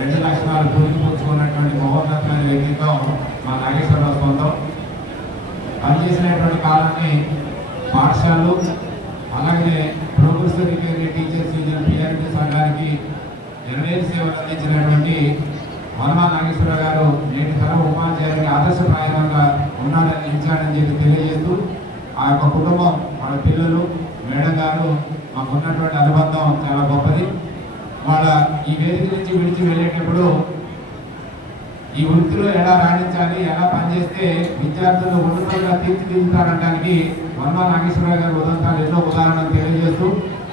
రెండు లక్షణాలు పూర్తిపుచ్చుకున్నటువంటి మహోన్నతమైన వ్యక్తిత్వం మా నాగేశ్వరరావు సొంతం. పనిచేసినటువంటి కాలాన్ని పాఠశాలలు అలాగే progressive recovery teachers union PRT సంఘానికి నిర్ణయం సేవలు అందించినటువంటి వనమా నాగేశ్వరరావు గారు నేటి తరం ఉపాధ్యాయుడికి ఆదర్శప్రాయంగా ఉన్నాడని నిలిచాడని చెప్పి తెలియజేస్తూ ఆ యొక్క కుటుంబం మన పిల్లలు మేడం గారు మాకు ఉన్నటువంటి అనుబంధం చాలా గొప్పది. వాళ్ళ ఈ వేదిక నుంచి విడిచి వెళ్ళేటప్పుడు ఈ వృత్తిలో ఎలా రాణించాలి, ఎలా పనిచేస్తే విద్యార్థులు ఉన్నతంగా తీర్చిదిద్దుతారనడానికి వనమా నాగేశ్వరరావు గారి ఉదంతాలు ఎన్నో ఉదాహరణలు తెలియజేస్తూ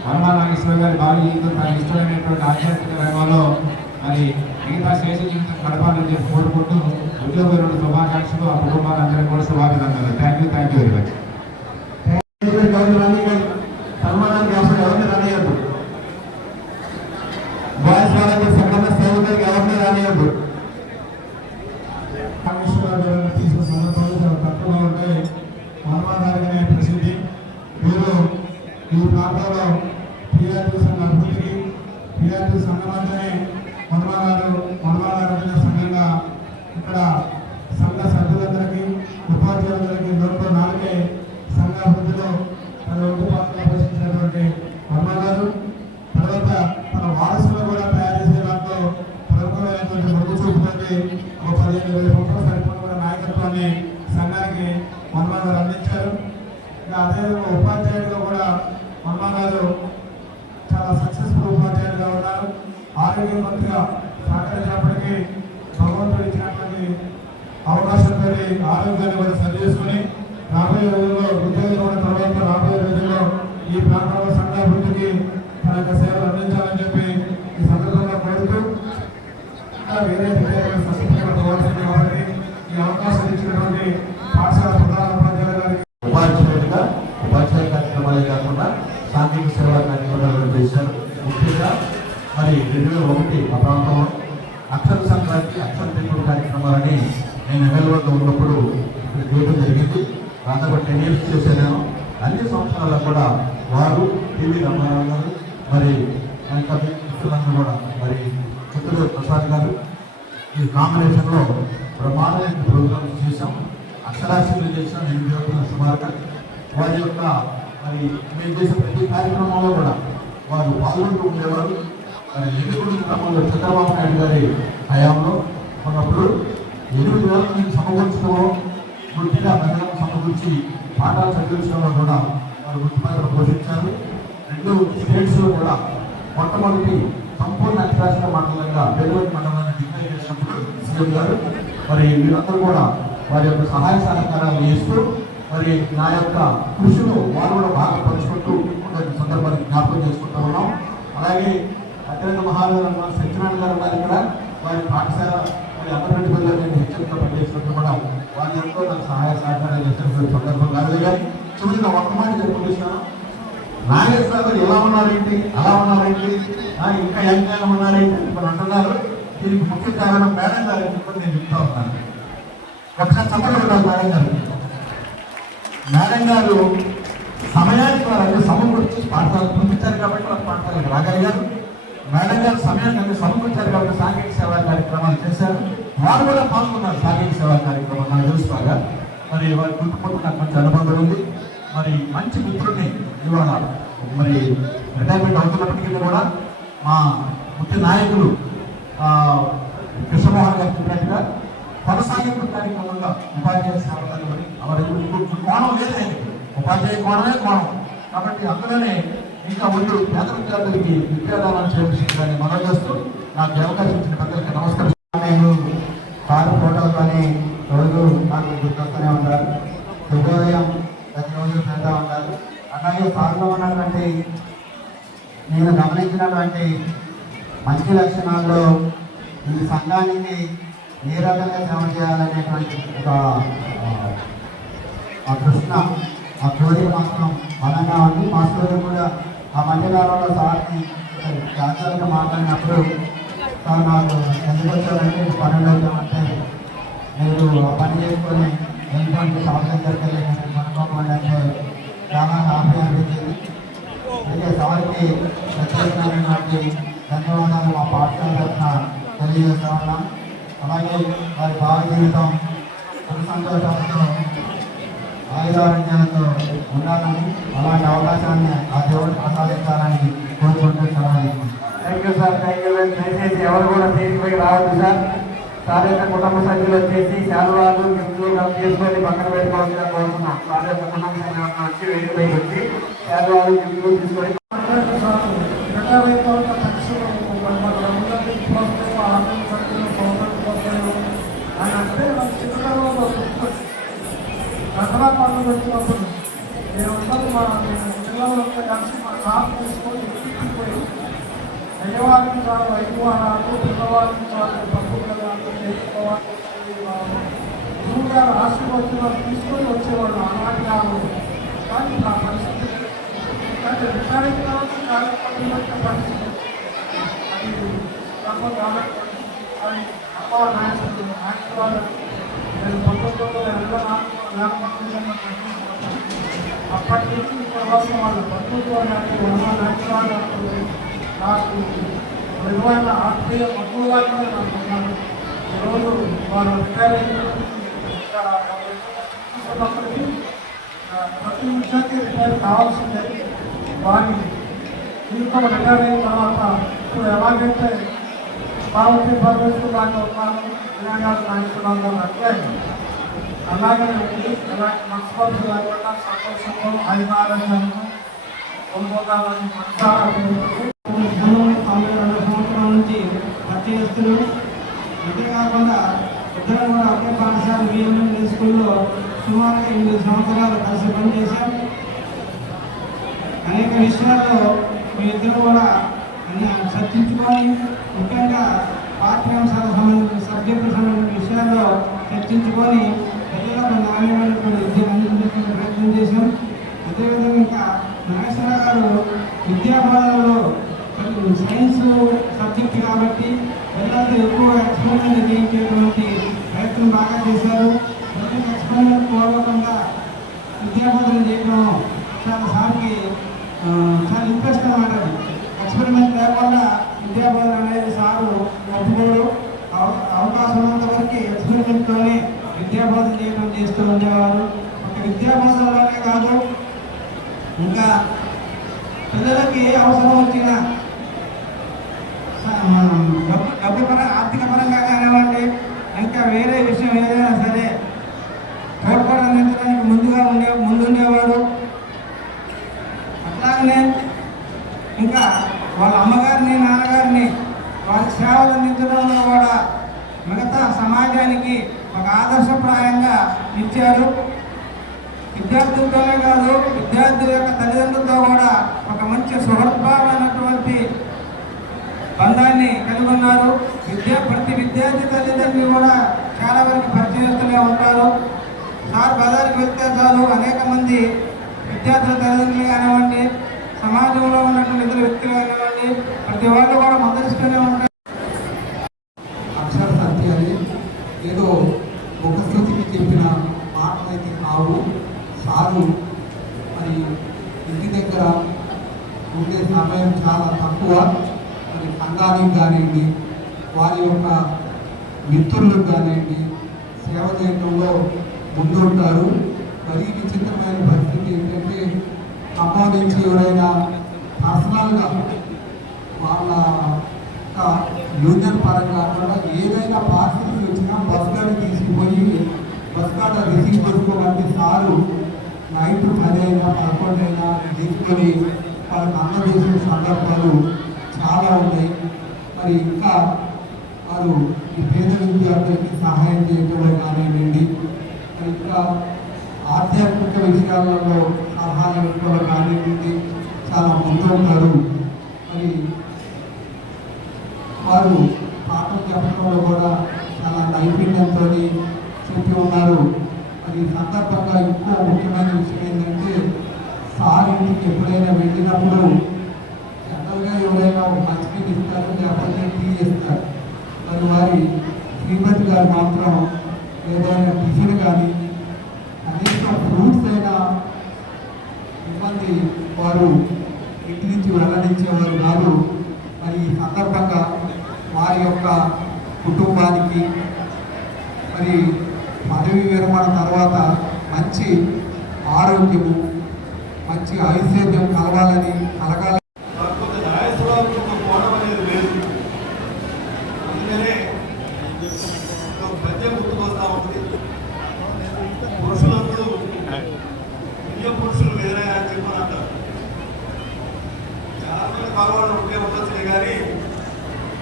వనమా నాగేశ్వరరావు గారి భావి జీవితం తనకు ఇష్టమైనటువంటి ఆధ్యాత్మిక రంగంలో మరి మిగతా శేష జీవితం గడపాలని చెప్పి కోరుకుంటూ ఉద్యోగుల శుభాకాంక్షలు ఆ కుటుంబాలందరికీ కూడా శుభాభినందనలు. Thank you very much. సన్మానానికి ఎవరిని రానియద్దు, బాయ్స్ వాళ్ళకి సంఘటన సేవకులకి ఎవరిని రానియద్దు. తీసుకున్న సందర్భాలు చాలా తక్కువగా ఉంటాయి. హనుమానారాయణ ప్రసిద్ధి. మీరు ఈ ప్రాంతంలో పిఆర్టీ సంఘ అభివృద్ధికి పిఆర్టీ సంఘం అంటేనే హనుమానారాయణ సంఘంగా ఇక్కడ సంఘ సభ్యులందరికీ ఉపాధ్యాయులందరికీ లోపల నాలుగే సంఘ అభివృద్ధిలో తన వంతు పాత్ర పోషించినటువంటి వర్మ గారు తర్వాత తన వారసులు కూడా తయారు చేసే దాంట్లో ప్రముఖమైనటువంటి మొగ్గు చూపుతోటి ఒక 15-20 సంవత్సరాల సరిపడిన నాయకత్వాన్ని సంఘానికి వర్మ గారు అందించారు. ఇంకా అదేవిధంగా ఉపాధ్యాయుడిగా కూడా వర్మ గారు చాలా సక్సెస్ఫుల్ ఉపాధ్యాయుడిగా ఉన్నారు. ఆరోగ్య మంత్రిగా సహకరించినప్పటికీ భగవంతుడు ఇచ్చినటువంటి అవకాశంతో ఆరోగ్యాన్ని కూడా సరి చేసుకుని రాబోయే రోజుల్లో ఉద్యోగులు ఉన్న తర్వాత రాబోయే రోజుల్లో ఈ ప్రాంతంలో సంఘాభివృద్ధికి తన యొక్క సేవలు అందించాలని చెప్పి ఈ సందర్భంగా కోరుతూ వేరే విద్యార్థులు సర్టిఫికేట్ ఇవ్వాల్సింది కాబట్టి ఈ అవకాశం ఇచ్చినటువంటి పాఠశాల ప్రధాన ఉపాధ్యాయులు గారికి ఉపాధ్యాయ కార్యక్రమాలే కాకుండా సాంఘిక సేవా కార్యక్రమాలు చేశారు. ముఖ్యంగా మరి 2001 ఆ ప్రాంతంలో అక్షర సంక్రాంతి అక్షర పెంపుడు కార్యక్రమాలని నేను ఎమ్మెల్యేలో ఉన్నప్పుడు ఇక్కడ చేయడం జరిగింది. దాంతో 10 years చేశాను. అన్ని సంవత్సరాల్లో కూడా వారు టీవీ రామారావు గారు మరి మిత్రులందరూ కూడా మరి చిత్తూరు ప్రసాద్ గారు ఈ కాంబినేషన్లో బ్రహ్మాండమైన ప్రోగ్రామ్స్ చేశాం. అక్షరాస్యులు చేశాం 8 రోజుల సుమారుగా. వారి యొక్క మరి మేము చేసే ప్రతి కార్యక్రమంలో కూడా వారు పాల్గొంటూ ఉండేవారు. మరి ఎన్నికల క్రమంలో చంద్రబాబు నాయుడు గారి హయాంలో ఉన్నప్పుడు 8 వేల మంది సమకూర్చడంలో వృత్తిగా ప్రజలను సమకూర్చి పాఠాలు చదివించడంలో కూడా వారు వృత్తి పాత్ర పోషించారు. 2 స్టేట్స్లో కూడా మొట్టమొదటి సంపూర్ణ అక్షరాస్యత మండలంగా పెరుగటి మండలాన్ని డిక్లేర్ చేసినప్పుడు సీఎం గారు మరి వీరందరూ కూడా వారి యొక్క సహాయ సహకారాలు చేస్తూ మరి నా యొక్క కృషిలో వారు కూడా బాగా పంచుకుంటూ సందర్భాన్ని జ్ఞాపకం చేసుకుంటూ ఉన్నాం. అలాగే అత్యంత మహారాజు సత్యనారాయణ గారు ఉన్నారు ఇక్కడ. వారి పాఠశాల మరి అమర్రెడ్డి పిల్లలు నేను హెచ్చరికగా పనిచేసినట్టు కూడా వారి ఎంతో నాకు సహాయ సహకారాలు చేసిన సందర్భం కాదు. కానీ చివరిగా ఒక్క మాట చెప్పుకుంటున్నాను, నాగేశ్వరరావు గారు ఎలా ఉన్నారేంటి, అలా ఉన్నారేంటి, ఇంకా ఎంగా ఉన్నారేంటి ఇప్పుడు అంటున్నారు. దీనికి ముఖ్య కారణం మేడం గారు కూడా నేను చెప్తా ఉన్నాను. ఒకసారి చెప్పండి మేడం గారు. మేడం గారు సమయానికి వారు సమకూర్చి పాఠశాలకు పంపించారు కాబట్టి వారు పాఠశాలకు రాగలిగారు. మేడం గారు సమయాన్ని సమకూర్చారు కాబట్టి సాంఘిక సేవా కార్యక్రమాలు చేశారు. వారు కూడా పాల్గొన్నారు సాంఘిక సేవా కార్యక్రమం నాకు తెలుసుకోగా. మరి వారి కుటుంబంతో నాకు మంచి అనుబంధం ఉంది. మరి మంచి మిత్రుడిని ఇవాళ మరి రిటైర్మెంట్ అవుతున్నప్పటికీ కూడా మా ముఖ్య నాయకులు కృష్ణమోహన్ గారు చెప్పినట్టుగా కొనసాగింపు కార్యక్రమంగా ఉపాధ్యాయ సేవలు కోణం లేదు, ఉపాధ్యాయ కోణమే కోణం కాబట్టి అందులోనే ఇంకా ముందు పేద విద్యార్థులకి విద్యాదానాన్ని చేయించాలని మనం చేస్తూ నాకు అవకాశం ఇచ్చిన పెద్దలకి నమస్కారం. నేను కారు ఫోటోలు కానీ రోజు నాకు గుర్తొస్తూనే ఉంటారు. శుభోదయం ప్రతిరోజు పెడతా ఉంటారు. అలాగే సార్లో ఉన్నటువంటి నేను గమనించినటువంటి మంచి లక్షణాల్లో ఈ సంఘానికి ఏ రకంగా సేవ చేయాలనేటువంటి ఒక కృష్ణ ఆ కోరిక మాత్రం బలంగా ఉంది. మా స్కూల్లో కూడా ఆ మధ్యకాలంలో సార్ని క్యాన్సర్గా మాట్లాడినప్పుడు సార్ నాకు ఎందుకు వచ్చారంటే పనులు వచ్చామంటే మీరు ఆ పని చేసుకొని ఎందుకంటే షాప్ దగ్గరికి వెళ్ళి పనుకోమని అంటే చాలా హ్యాపీ అనిపించింది. అయితే సార్కి ప్రత్యేకమైనటువంటి ధన్యవాదాలు మా పాఠశాల తరఫున తెలియజేస్తా ఉన్నాం. అలాగే వారి భావి జీవితం సుఖ సంతోషాలతో ఆయురారోగ్యాలతో ఉండాలని, అలాంటి అవకాశాన్ని ఆ దేవుడు ప్రసాదించాలని కోరుకుంటూ సెలవు. Thank you sir, thank you. దయచేసి ఎవరు కూడా తీరిపోయి రావద్దు సార్. సార్ యొక్క కుటుంబ సభ్యులు వచ్చేసి శాలువాలు గిఫ్ట్లు తీసుకొని పక్కన పెట్టుకోవాలని కోరుతున్నాం. సార్ యొక్క కుటుంబ సభ్యులు వచ్చి వేదికపై వచ్చి శాలువాలు గిఫ్ట్లు తీసుకొని దసరా పండుగ వచ్చినప్పుడు మేమందరూ మా పిల్లలంతా కలిసి మా సార్ తీసుకొని పోయి పెద్దవాళ్ళకి చాలు 5 వారాలు, పిల్లవాళ్ళకి చాలు 10 నెలలు చేసుకోవాలి. గురువు గారు ఆశీర్వచనాలు తీసుకొని వచ్చేవాళ్ళు ఆనాటి కాలం. కానీ నా పరిస్థితి కానీ రిటైరింగ్ తర్వాత కార్యక్రమం పరిస్థితి అది తప్ప కాబట్టి అది అమ్మ నాయకులు వాళ్ళు నేను 1984 అప్పటి నుంచి ఇక్కడ వస్తున్న వాళ్ళు 19 నాకు విలువైన ఆత్మీయ బంధువులాగానే నాకు ఉన్నారు. ఈరోజు వారు రిటైర్ అయినప్పటికీ ప్రతి విద్యార్థి రిటైర్ కావాల్సిందే. వారి జీవితం రిటైర్ అయిన తర్వాత ఇప్పుడు ఎలాగైతే భారతీయ పరమేశ్వరు లాగా ఉన్నారు, వినాయకుడు నాయకుడు అట్లే అలాగే ఉంది. ఎలాంటి మనస్పర్ధ లేకుండా సంతోషంలో ఆయుధాలను పొందుకోవాలని మనసారా 92 సంవత్సరాల నుంచి పరిచయస్తులు. అంతేకాకుండా ఇద్దరం కూడా ఒకే పాఠశాల బిఎంఎం స్కూల్లో సుమారుగా 8 సంవత్సరాలు కలిసి పనిచేశాం. అనేక విషయాల్లో మీ ఇద్దరు కూడా చర్చించుకొని ముఖ్యంగా పాఠ్యాంశాలకు సంబంధించిన సబ్జెక్టులకు సంబంధించిన విషయాల్లో చర్చించుకొని పిల్లలకు నాణ్యమైనటువంటి విద్య అందించేటువంటి ప్రయత్నం చేశాం. అదేవిధంగా ఇంకా నాగేశ్వర గారు విద్యాబోధనలో సైన్స్ సబ్జెక్ట్ కాబట్టి పిల్లలతో ఎక్కువ ఎక్స్పెరిమెంట్ చేయించేటువంటి ప్రయత్నం బాగా చేశారు. ప్రతి ఎక్స్పెరిమెంట్ పూర్వకంగా విద్యాబోధన చేయడం చాలా సార్కి చాలా ఇంట్రెస్ట్ అన్నమాట. ఎక్స్పెరిమెంట్ లేకుండా విద్యాబోధన అనేది సారు ఒప్పుకోరు. అవకాశం ఉన్నంత వరకు ఎక్స్పెరిమెంట్తోనే విద్యాబోధన చేయడం చేస్తూ ఉండేవారు. ఒక విద్యాబోధనలోనే కాదు, ఇంకా పిల్లలకి ఏ అవసరం వచ్చినా డబ్బు ఆర్థిక పరంగా కానివ్వండి, ఇంకా వేరే విషయం ఏదైనా సరే తోడ్పాటు అందించడానికి ముందుండేవాడు. అట్లాగనే ఇంకా వాళ్ళ అమ్మగారిని నాన్నగారిని వాళ్ళ సేవలు అందించడంలో కూడా మిగతా సమాజానికి ఒక ఆదర్శప్రాయంగా ఇచ్చారు. విద్యార్థులతోనే కాదు, విద్యార్థుల యొక్క తల్లిదండ్రులతో కూడా ఒక మంచి సుహృద్భావమైనటువంటి బంధాన్ని కలిగి ఉన్నారు. ప్రతి విద్యార్థి తల్లిదండ్రులు కూడా చాలా వరకు పరిచయస్తూనే ఉంటారు. సార్ బజార్కి వెళ్తే చాలు అనేక మంది విద్యార్థుల తల్లిదండ్రులు కానివ్వండి, సమాజంలో ఉన్నటువంటి ఇతర వ్యక్తులు కానివ్వండి, ప్రతి వాళ్ళు కూడా మందలిస్తూనే ఉంటారు. అక్షర సత్యాన్ని ఏదో ఒక స్థితికి చెప్పిన మాటలైతే కావు. సారు మరి ఇంటి దగ్గర ఉండే సమయం చాలా తక్కువ. మరి సంఘానికి కానివ్వండి, వారి యొక్క మిత్రులకు కానివ్వండి సేవ చేయడంలో ముందుంటారు. మరీ విచిత్రమైన పరిస్థితి ఏంటంటే ఖమ్మం నుంచి ఎవరైనా పర్సనల్గా వాళ్ళ యూనియన్ పరంగా కాకుండా ఏదైనా పార్సల్స్ వచ్చినా బస్ గాడి తీసుకుపోయి బస్ కాడ రిసీవ్ చేసుకోవాలంటే సారు నైట్ 10 అయినా 11 అయినా తీసుకొని వాళ్ళకి అందజేసిన సందర్భాలు చాలా ఉన్నాయి. మరి ఇంకా వారు ఈ పేద విద్యార్థులకి సహాయం చేయడంలో కానివ్వండి, మరి ఇంకా ఆధ్యాత్మిక విషయాలలో సహాయం ఇవ్వడంలో కానివ్వండి చాలా ముందుంటారు. మరి వారు పాఠం చెప్పడంలో కూడా చాలా నైపుణ్యంతో చెప్పి ఉన్నారు. మరి ఈ సందర్భంగా ఇంకో ముఖ్యమైన విషయం ఏంటంటే సార్ ఇంటికి ఎప్పుడైనా వెళ్ళినప్పుడు జనరల్గా ఎవరైనా ఒక మంచినీళ్ళు ఇస్తారు, లేకపోతే టీ ఇస్తారు. మరి వారి శ్రీమతి గారు మాత్రం ఏదైనా టిఫిన్ కానీ కనీసం ఫ్రూట్స్ అయినా ఇబ్బంది వారు ఇంటి నుంచి వెళ్ళనిచ్చేవారు కాదు. మరి ఈ సందర్భంగా తర్వాత మంచి ఆరోగ్యము మంచి ఐశ్వర్యం కలగాలని కలగాలి. కాకపోతే నాగేశ్వరరావుకి ఒక కోణం అనేది లేదు. అందుకనే ఒక పద్యం గుర్తుకొస్తా ఉంటుంది. పురుషులందరూ పుణ్య పురుషులు వేరే అని చెప్పని అంటారు. చాలా మంది భగవాన్ ఉంటే ఉండొచ్చు కానీ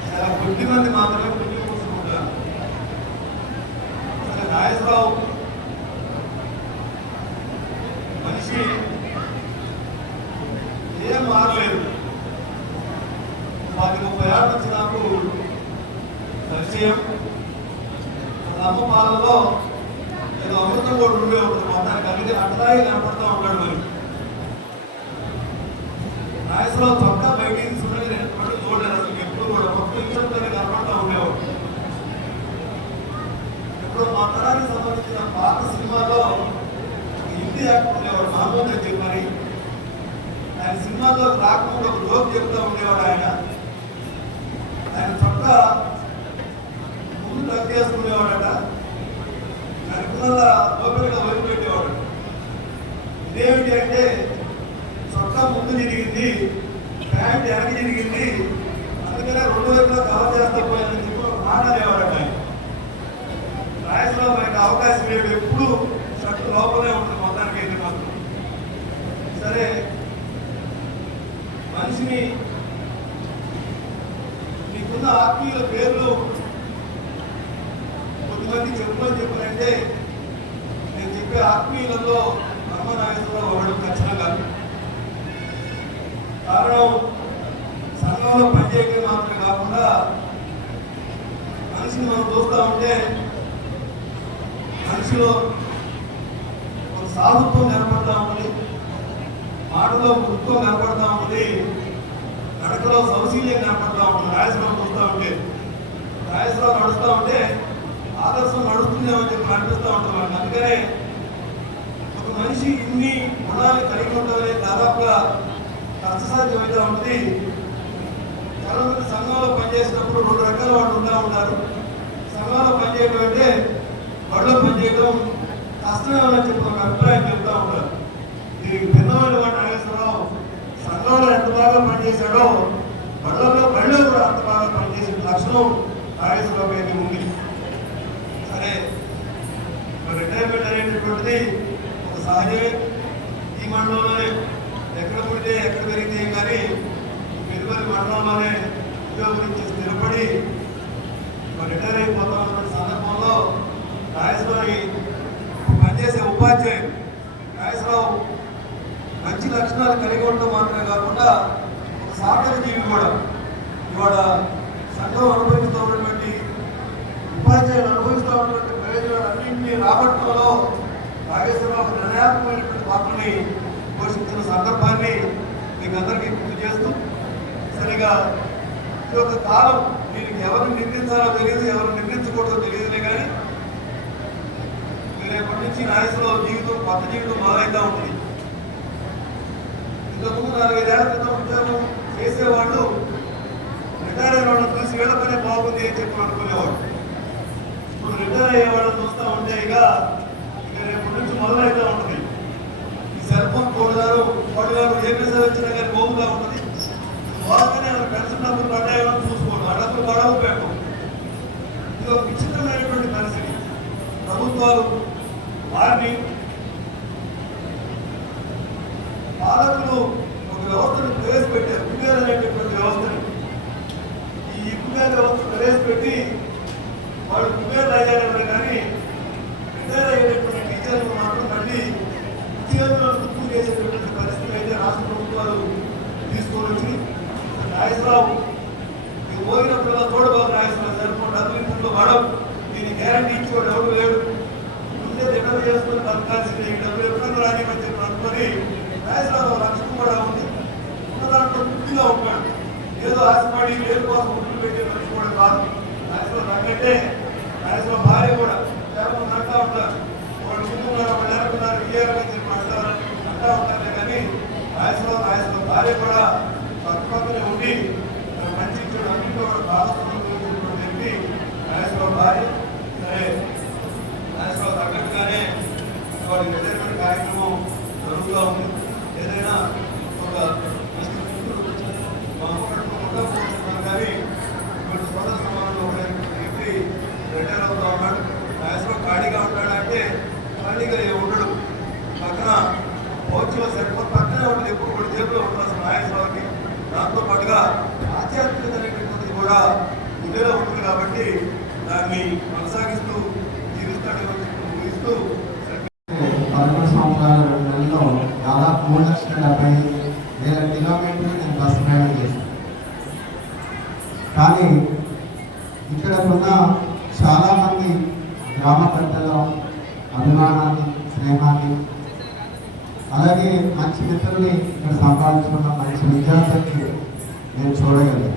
చాలా కొద్ది మంది మాత్రమే పుణ్య పురుషులు ఉంటారు. అసలు నాగేశ్వరరావు మనిషి ఏం మారలేదు. 30 ఏళ్ళ నుంచి నాకు పరిచయం. అమ్మ పాలలో ఏదో అమృతం కూడా ఉండే ఉంటుంది. మొత్తానికి కలిగి అట్లాగే కనపడతా ఉంటాడు. మరి నాగేశ్వరరావు చొక్కా బయటికి తీసుకున్నది నేను ఎప్పుడు చూడలేదు. అసలు ఎప్పుడు కూడా మొత్తం నిమిషంతోనే కనపడతా ఉండేవాడు. ఇప్పుడు మా తరానికి సంబంధించిన పాత సినిమాలో హిందీ యాక్టర్ ఉండేవాడు మామూలు అని చెప్పని. ఆయన సినిమాలో రాకుండా ఒక జోక్ చెప్తూ ఉండేవాడు. ఆయన చొక్కా ముందు తగ్గేసుకునేవాడట. వెనుకల ఓపెన్గా వదిలిపెట్టేవాడు. ఇదేమిటి అంటే చొక్కా ముందు జరిగింది, ప్యాంట్ వెనక జరిగింది, అందుకనే 2 వైపులా కవర్ చేస్తా పోయాలని చెప్పి ఒక మాట అనేవాడట. నాగేశ్వరరావు ఆయనకు అవకాశం లేదు. ఎప్పుడు షర్టు లోపలే ఉంటుంది మొత్తానికి అయితే మాత్రం. సరే మనిషిని నీకున్న ఆత్మీయుల పేర్లు కొద్దిమంది చెప్పులని చెప్పారంటే నేను చెప్పే ఆత్మీయులలో బ్రహ్మ నాగేశ్వరరావు అవ్వడం ఖచ్చితంగా. కారణం సంఘంలో పనిచేయడం మాత్రమే కాకుండా మనిషిని మనం చూస్తూ ఉంటే మనిషిలో ఒక సాధుత్వం కనపడతా ఉంటుంది, మాటలో మృత్వం కనపడతా ఉంటుంది, నడకలో సౌశీల్యం కనపడతా ఉంటుంది. నాగేశ్వరరావు చూస్తూ ఉంటే, నాగేశ్వరరావు నడుస్తూ ఉంటే ఆదర్శం నడుస్తుందేమని చెప్పి అనిపిస్తూ ఉంటుంది మనకి. అందుకనే ఒక మనిషి ఇన్ని గుణాలు కలిగి ఉంటుందనే దాదాపుగా కష్టసాధ్యమవుతూ ఉంటుంది. చాలా మంది సంఘంలో పనిచేసినప్పుడు 2 రకాల వాళ్ళు ఉంటూ ఉంటారు. సంఘంలో పనిచేయడం అంటే బడిలో పనిచేయడం కష్టమేమని చెప్పి ఒక అభిప్రాయం చెప్తూ ఉంటారు. దీనికి భిన్నమైన వాడు నాగేశ్వరరావు సంఘంలో ఎంత బాగా పనిచేశాడో బడిలో కూడా అంత బాగా పనిచేసిన లక్షణం నాగేశ్వరరావు అయితే ఉంది. సరే రిటైర్మెంట్ అనేటటువంటిది ఒక సహజమే. ఈ మండలంలోనే ఎక్కడ పుడితే ఎక్కడ పెరిగితే కానీ పెరుపల్లి మండలంలోనే ఉద్యోగం నుంచి స్థిరపడి రిటైర్ అయిపోతా ఉన్న సందర్భంలో నాగేశ్వరరావు పనిచేసే ఉపాధ్యాయులు నాగేశ్వరరావు మంచి లక్షణాలు కలిగి ఉండడం మాత్రమే కాకుండా ఒక సాధక జీవి కూడా. ఇవాళ సంఘం అనుభవిస్తూ ఉన్నటువంటి ఉపాధ్యాయులు అనుభవిస్తూ ఉన్నటువంటి ప్రయోజనాలన్నింటినీ రాబట్టడంలో నాగేశ్వరరావు నిర్ణయాత్మకమైనటువంటి పాత్రని పోషించిన సందర్భాన్ని మీకు అందరికీ గుర్తు చేస్తూ, సరిగా ఈ యొక్క కాలం దీనికి ఎవరిని నిర్మించాలో తెలియదు, ఎవరు నిర్మించకూడదో తెలియదులే కానీ రేపటి నుంచి నాగేశ్వరరావు జీవితం కొత్త జీవితం మొదలైతే ఉంటుంది. ఇంతకుముందు 4-5 ఏళ్ల క్రితం ఉద్యోగం చేసేవాళ్ళు రిటైర్ అయిన వాళ్ళని చూసి వీళ్ళ పనే బాగుంది అని చెప్పి అనుకునేవాడు. ఇప్పుడు రిటైర్ అయ్యేవాళ్ళని చూస్తూ ఉంటే ఇక రేపటి నుంచి మొదలైతే ఉంటుంది. ఈ సెల్ ఫోన్ కోడిగారు ఏ మెసేజ్ వచ్చినా కానీ మోగుతూ ఉంటుంది. బాగానే పెన్షన్ డబ్బులు పడ్డాయో చూసుకోండి, ఆ డబ్బులు గొడవ పెట్టం. ఇది ఒక విచిత్రమైనటువంటి పరిస్థితి. ప్రభుత్వాలు వారిని పాలకులు ఒక వ్యవస్థను ప్రవేశపెట్టారు, కుబేర్ అనేటటువంటి వ్యవస్థని. ఈ కుబేర్ వ్యవస్థ ప్రవేశపెట్టి వాళ్ళు కుబేర్లు అయ్యారే కానీ రిటైర్ అయ్యేటటువంటి టీచర్లు మాత్రం మళ్ళీ ఉద్యోగంలో గుర్తు చేసేటటువంటి పరిస్థితి అయితే రాష్ట్ర ప్రభుత్వాలు తీసుకొని వచ్చి నాగేశ్వరరావు పోయిన పిల్లలు చూడబాబు నాగేశ్వరరావు సరిపోయి డబ్బులు ఇంట్లో వాడవు, దీన్ని గ్యారంటీ ఇచ్చేవాడు ఎవరు లేడు, ముందే రిటైర్ చేసుకుని బతకాల్సిందే, ఈ డబ్బులు ఎప్పుడన్నా రానివని చెప్పి అనుకొని నాగేశ్వరరావు లక్ష్యం కూడా ఉంది. ఉన్న దాంట్లో పూర్తిగా ఉంటాడు. ఏదో ఆశపడి వేరు కోసం ముట్టులు పెట్టే మనిషి కూడా కాదు నాగేశ్వరరావు. నాకంటే నాగేశ్వరరావు భార్య కూడా చాలా మంది అంటూ ఉంటారు, స్నేహాన్ని, అలాగే మంచి మిత్రుల్ని ఇక్కడ సంపాదించుకున్న మంచి విద్యార్థులకి నేను చూడగలను.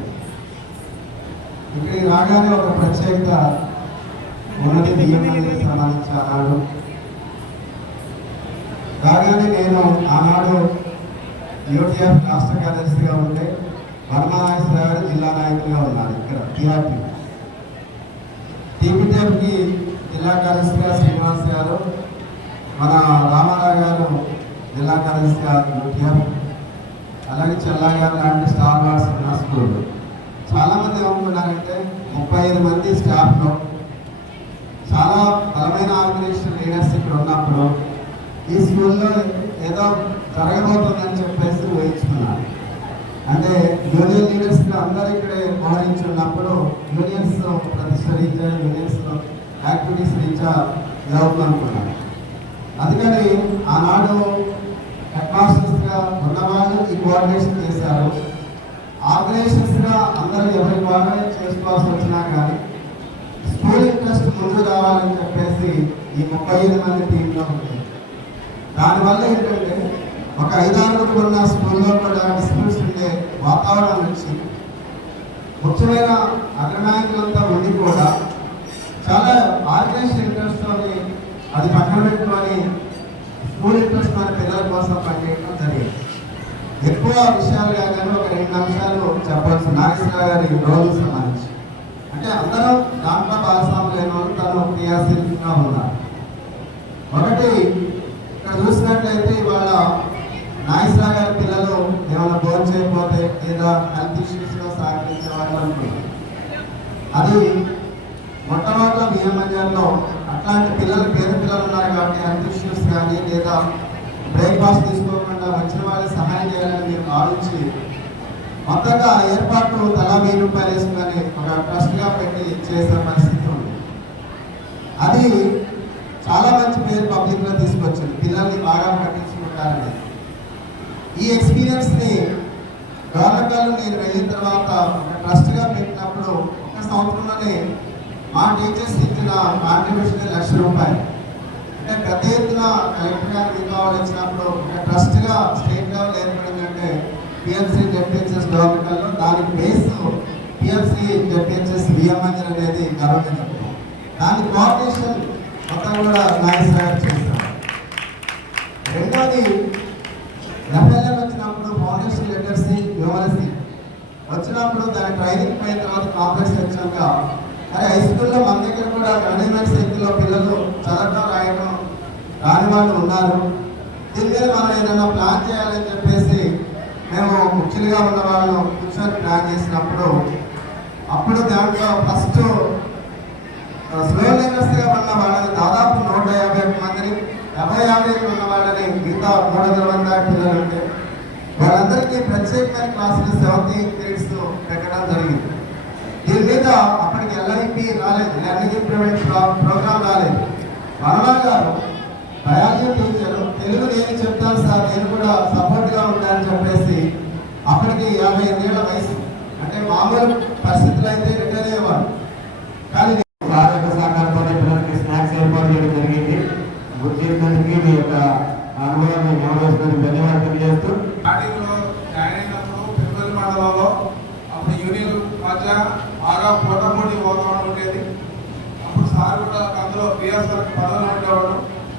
ఇక్కడికి రాగానే ఒక ప్రత్యేకత ఉన్నది. బియ్యం అనేది సంబంధించి ఆనాడు రాగానే నేను ఆనాడు యూటీఎఫ్ రాష్ట్ర కార్యదర్శిగా ఉంటే వర్మానాగేశ్వర గారు జిల్లా నాయకులుగా ఉన్నారు. ఇక్కడ టీపీటీఎఫ్కి జిల్లా కార్యదర్శిగా శ్రీనివాస్ గారు, మన రామారావు గారు జిల్లా కార్యదర్శిగా యూటీఎఫ్, అలాగే చెల్లా గారు లాంటి స్టార్ వార్డ్స్ ఉన్న స్కూల్. చాలామంది ఏమనుకున్నారంటే 35 మంది స్టాఫ్లో చాలా బలమైన ఆర్గనైజేషన్ లీడర్స్ ఇక్కడ ఉన్నప్పుడు ఈ స్కూల్లో ఏదో జరగబోతుందని చెప్పేసి ఊహించుకున్నారు. అంటే యూనియన్ లీడర్స్ అందరూ ఇక్కడే మోహరించి ఉన్నప్పుడు యూనియన్స్ ప్రతిష్ట రీత్యా, యూనియన్స్ యాక్టివిటీస్ రీత్యా జరుగుతుందనుకున్నారు. అందుకని ఆనాడు హెడ్ మాస్టర్స్గా ఉన్నవాళ్ళు ఈ కోఆర్డినేషన్ చేశారు. ఆర్గనైజేషన్స్గా అందరూ ఎవరి బాగా చేసుకోవాల్సి వచ్చినా కానీ స్కూల్ ఇంట్రెస్ట్ ముందు రావాలని చెప్పేసి ఈ 35 మంది టీంలో ఉంది. దానివల్ల ఏంటంటే ఒక 5-6 ఉన్న స్కూల్లో కూడా డిస్ప్యూట్స్ ఉండే వాతావరణం నుంచి ముఖ్యమైన అగ్రనాయకులంతా ఉండి కూడా చాలా ఆర్గనైజేషన్ ఇంట్రెస్ట్తో అది పక్కన పెట్టుకొని స్కూల్ ఇంట్రెస్ట్ మన పిల్లల కోసం పనిచేయడం జరిగింది. ఎక్కువ విషయాలు కాగానే ఒక 2 అంశాలు చెప్పాల్సి నాగేశ్వర గారి రోజు సంబంధించి. అంటే అందరూ దాంట్లో భాగస్వాములు లేని వాళ్ళు తను క్రియాశీలంగా ఉన్నారు. ఒకటి ఇక్కడ చూసినట్లయితే ఇవాళ నాగేశ్వర గారి పిల్లలు ఏమైనా భోజనం చేయకపోతే లేదా హెల్త్ ఇష్యూస్లో సహకరించే వాళ్ళు అనుకున్నారు. అది మొట్టమొదటి బిఎంఎన్ఆర్లో అట్లాంటి పిల్లలు పేరు పిల్లలు ఉన్నారు కాబట్టి హెల్త్ ఇష్యూస్ కానీ లేదా బ్రేక్ఫాస్ట్ తీసుకోకుండా వచ్చిన వాళ్ళకి సహాయం చేయాలని మీరు భావించి మొత్తంగా ఏర్పాటు తలా 1000 రూపాయలు వేసుకొని ఒక ట్రస్ట్గా పెట్టి చేసే పరిస్థితి ఉంది. అది చాలా మంచి పేరు పబ్లిక్లో తీసుకొచ్చింది, పిల్లల్ని బాగా పట్టించుకుంటారని. ఈ ఎక్స్పీరియన్స్ని గవర్నమెంట్లో నేను వెళ్ళిన తర్వాత ఒక ట్రస్ట్గా పెట్టినప్పుడు ఒక సంవత్సరంలోనే మా టీచర్స్ ఇచ్చిన కాంట్రిబ్యూషన్ 1,00,000 రూపాయలు. అంటే పెద్ద ఎత్తున కలెక్టర్ గారు రికార్డు వచ్చినప్పుడు ఒక ట్రస్ట్గా స్టేట్ లెవెల్ ఏర్పడింది. అంటే పిఎంసీ జెడ్పిహెచ్ఎస్ గవర్నమెంట్లో దానికి బేస్ పిఎంసీ జెడ్పిహెచ్ఎస్ బిఎంఎన్ఎల్ అనేది గవర్నమెంట్. దాని కోఆర్డినేషన్ మొత్తం కూడా నాగేశ్వర గారు చేస్తారు. రెండోది ఎఫ్ఎల్ఎం వచ్చినప్పుడు ఫౌండేషన్ లిటరసీ న్యూమరసీ వచ్చినప్పుడు దాని ట్రైనింగ్ పోయిన తర్వాత కాంప్లెక్స్ వచ్చాక మరి హై స్కూల్లో మన దగ్గర కూడా గవర్నమెంట్ శక్తిలో పిల్లలు చదవడం రాయడం రాని వాళ్ళు ఉన్నారు. దీని మీద మనం ఏదైనా ప్లాన్ చేయాలని చెప్పేసి మేము ముఖ్యంగా ఉన్న వాళ్ళు కూర్చొని ప్లాన్ చేసినప్పుడు అప్పుడు దాంట్లో ఫస్ట్ స్లో లెర్నర్స్గా ఉన్న వాళ్ళని దాదాపు 151 మందిని 50 ఉన్న వాళ్ళని మిగతా 300 మంది పిల్లలు ఉంటే వాళ్ళందరికీ ప్రత్యేకమైన క్లాసులు 7th గ్రేడ్స్ పెట్టడం జరిగింది. దీని మీద అప్పటికి ఎల్ఐపి రాలేదు, లెర్నింగ్ ఇంప్రూవ్మెంట్ ప్రోగ్రామ్ రాలేదు. వనమా గారు బయాలజీ టీచరు, తెలుగు నేను చెప్తాను సార్, నేను కూడా సపోర్ట్గా ఉంటానని చెప్పేసి అప్పటికి 55 ఏళ్ల వయసు. అంటే మామూలు పరిస్థితులు అయితే రిటైర్ అయ్యేవారు. కానీ ఆరోగ్య సహకారంతో పిల్లలకి స్నాక్స్ ఏర్పాటు చేయడం జరిగింది. గుర్తించడానికి మీ యొక్క అనుభవాన్ని గమనించడానికి ధన్యవాదాలు తెలియజేస్తూ స్టార్టింగ్లో జాయిన్ అయినప్పుడు ఫిబ్రవరి మండలంలో అప్పుడు యూనియన్ మధ్య బాగా పోటాపోటీ వాతావరణం ఉండేది. అప్పుడు సార్ కూడా అందులో పిఎస్ఆర్ పదవులు ఉండేవాడు.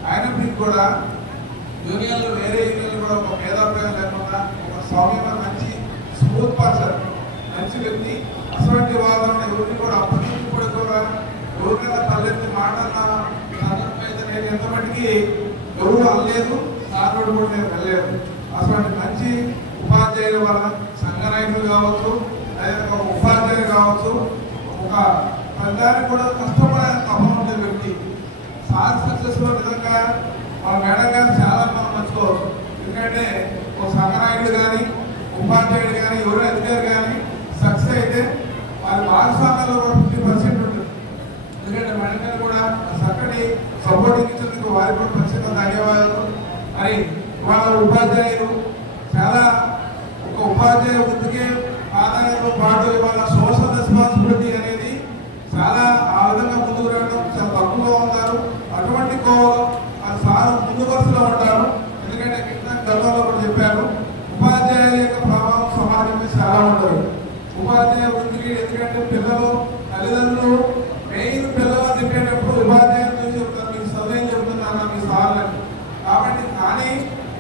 అయినప్పటికీ కూడా యూనియన్లు వేరే యూనియన్లు కూడా ఒక భేదాభిప్రాయం లేకుండా ఒక సౌమ్యమైన మంచి స్మూత్ పర్సన్, మంచి వ్యక్తి. అటువంటి వాతావరణం ఎవరిని కూడా అప్పటి నుంచి కూడా ఎవరికైనా తలెత్తి మాటన్న సందర్భం అయితే నేను ఎంతమందికి ఎవరు అనలేదు, సార్ కూడా నేను వెళ్ళలేదు. అటువంటి మంచి ఉపాధ్యాయుల వల్ల సంఘ నాయకులు కావచ్చు, లేదా ఒక ఉపాధ్యాయులు కావచ్చు, ఒక పెద్దానికి కూడా కష్టపడే తపన ఉండే వ్యక్తి. సార్ సక్సెస్ఫుల్ విధంగా మన మేడం గారిని చాలా మనం మర్చుకోవచ్చు. ఎందుకంటే ఒక సంఘ నాయకుడు కానీ ఉపాధ్యాయుడు కానీ ఎవరు అధికారి కానీ సక్సెస్ అయితే వారి భాగస్వామ్యంలో 50% ఉంటుంది. ఎందుకంటే మేడం గారు కూడా చక్కటి సపోర్టింగ్ ఇచ్చేందుకు వారికి కూడా ఖచ్చితంగా ధన్యవాదాలు. మరి వాళ్ళ ఉపాధ్యాయులు చాలా ఒక ఉపాధ్యాయ వృత్తికి ప్రాధాన్యతతో పాటు వాళ్ళ సోషల్ రెస్పాన్సిబిలిటీ అనేది చాలా ఆ విధంగా ముందుకు రావడం చాలా తక్కువగా ఉన్నారు. అటువంటి కోవలో సార్ ముందు వరుస సంతృప్తిలో ఉంటాను. ఎందుకంటే గతంలో కూడా చెప్పాను, ఉపాధ్యాయుల యొక్క ప్రభావం సమాజం మీద చాలా ఉంటుంది. ఉపాధ్యాయ వృత్తికి ఎందుకంటే పిల్లలు తల్లిదండ్రులు మెయిన్ పిల్లలు తిప్పేటప్పుడు ఉపాధ్యాయులు చూసి చెప్తారు, మీకు చదువు చెప్తున్నారా మీ సార్లని. కాబట్టి కానీ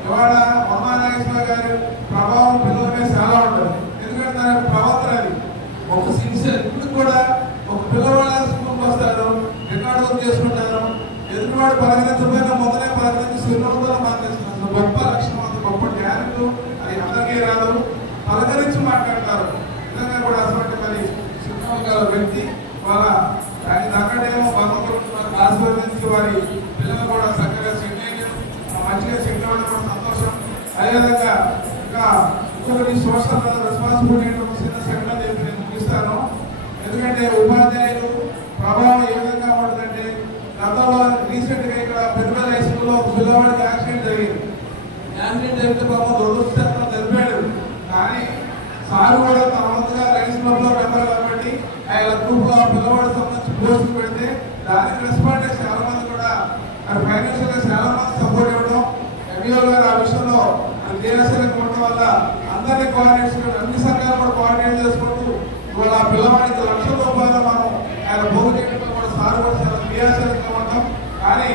ఇవాళ వర్మానాగేశ్వర గారి ప్రభావం పిల్లల మీద చాలా ఉంటుంది. ఎందుకంటే దాని ప్రవర్తన అది ఒక సిన్సియర్. ఇప్పుడు కూడా ఒక పిల్లవాళ్ళ స్కూల్కి వస్తారు, రికార్డు వర్క్ చేసుకుంటారు, ఎదుటివాడు పలకరించకపోయినా మొదలై పలకరించి సున్నితంగా మాట్లాడుతున్నారు. గొప్ప లక్షణం, అంత గొప్ప టాలెంట్ అది అందరికీ రాదు. పలకరించి మాట్లాడతారు. నిజంగా కూడా అటువంటి మరి శిక్షణ గల వ్యక్తి వాళ్ళ దానికి తగ్గడేమో భగవంతుడు ఆశీర్వదించి వారి పిల్లలు కూడా చక్కగా మంచిగా సెటిల్ అవ్వడం కూడా సంతోషం. అదేవిధంగా ఇంకా ఇంకొకటి సోషల్ రెస్పాన్సిబిలిటీ చిన్న సెకండ్ చెప్పి నేను ముగిస్తాను. ఎందుకంటే ఉపాధ్యాయులు ప్రభావం ఏ విధంగా ఉంటుందంటే, గతంలో రీసెంట్గా ఇక్కడ పెద్ద హై స్కూల్లో ఒక పిల్లవాడికి యాక్సిడెంట్ జరిగింది. యాక్సిడెంట్ జరిగితే పాపం దురదృష్టం తెలిపాడు. కానీ సార్ కూడా తన వంతుగా రైస్ క్లబ్లో మెంబర్ కాబట్టి ఆయన గ్రూప్లో పిల్లవాడికి సంబంధించి పోస్టులు పెడితే దానికి రెస్పాండ్ అయ్యి చాలా మంది కూడా ఫైనాన్షియల్గా చాలా మంది సపోర్ట్ ఇవ్వడం, ఎంఈఓ గారు ఆ విషయంలో క్రియాశీలంగా ఉండడం వల్ల అందరినీ కోఆర్డినేషన్ అన్ని సంఘాలు కూడా కోఆర్డినేట్ చేసుకుంటూ ఇవాళ ఆ పిల్లవాడికి ₹1,00,000 మనం ఆయన భోగు చేయడంలో కూడా సార్ కూడా చాలా క్రియాశీలంగా ఉంటాం. కానీ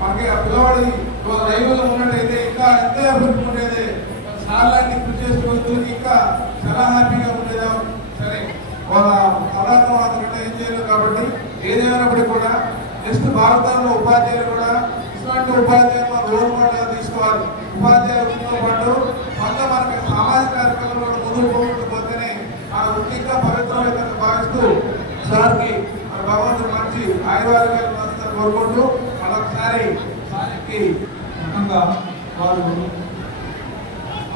మనకి ఆ పిల్లవాడి ఇవాళ రైతులు ఉన్నట్టయితే ఇంకా ఎంతో అభివృద్ధి ఉండేది. సార్ లాంటి కృషి చేసే వ్యక్తులకి ఇంకా చాలా హ్యాపీగా ఉండేదా. సరే వాళ్ళ పదార్థం అంతకంటే ఏం చేయలేదు. కాబట్టి ఏదేమైనప్పటికీ కూడా నెక్స్ట్ భారతంలో ఉపాధ్యాయులు కూడా ఇటువంటి ఉపాధ్యాయులు మనం రోల్ మోడల్గా తీసుకోవాలి. ఉపాధ్యాయులతో పాటు కొంత మనకి సామాజిక కార్యక్రమాలు కూడా ముందుకు పోకపోతేనే మన వృత్తి ఇంకా పవిత్రమైన భావిస్తూ సార్కి మన భగవంతుడు మంచి ఆయుర్వేదాలు కోరుకుంటూ మరొకసారి సార్కి రకంగా వారు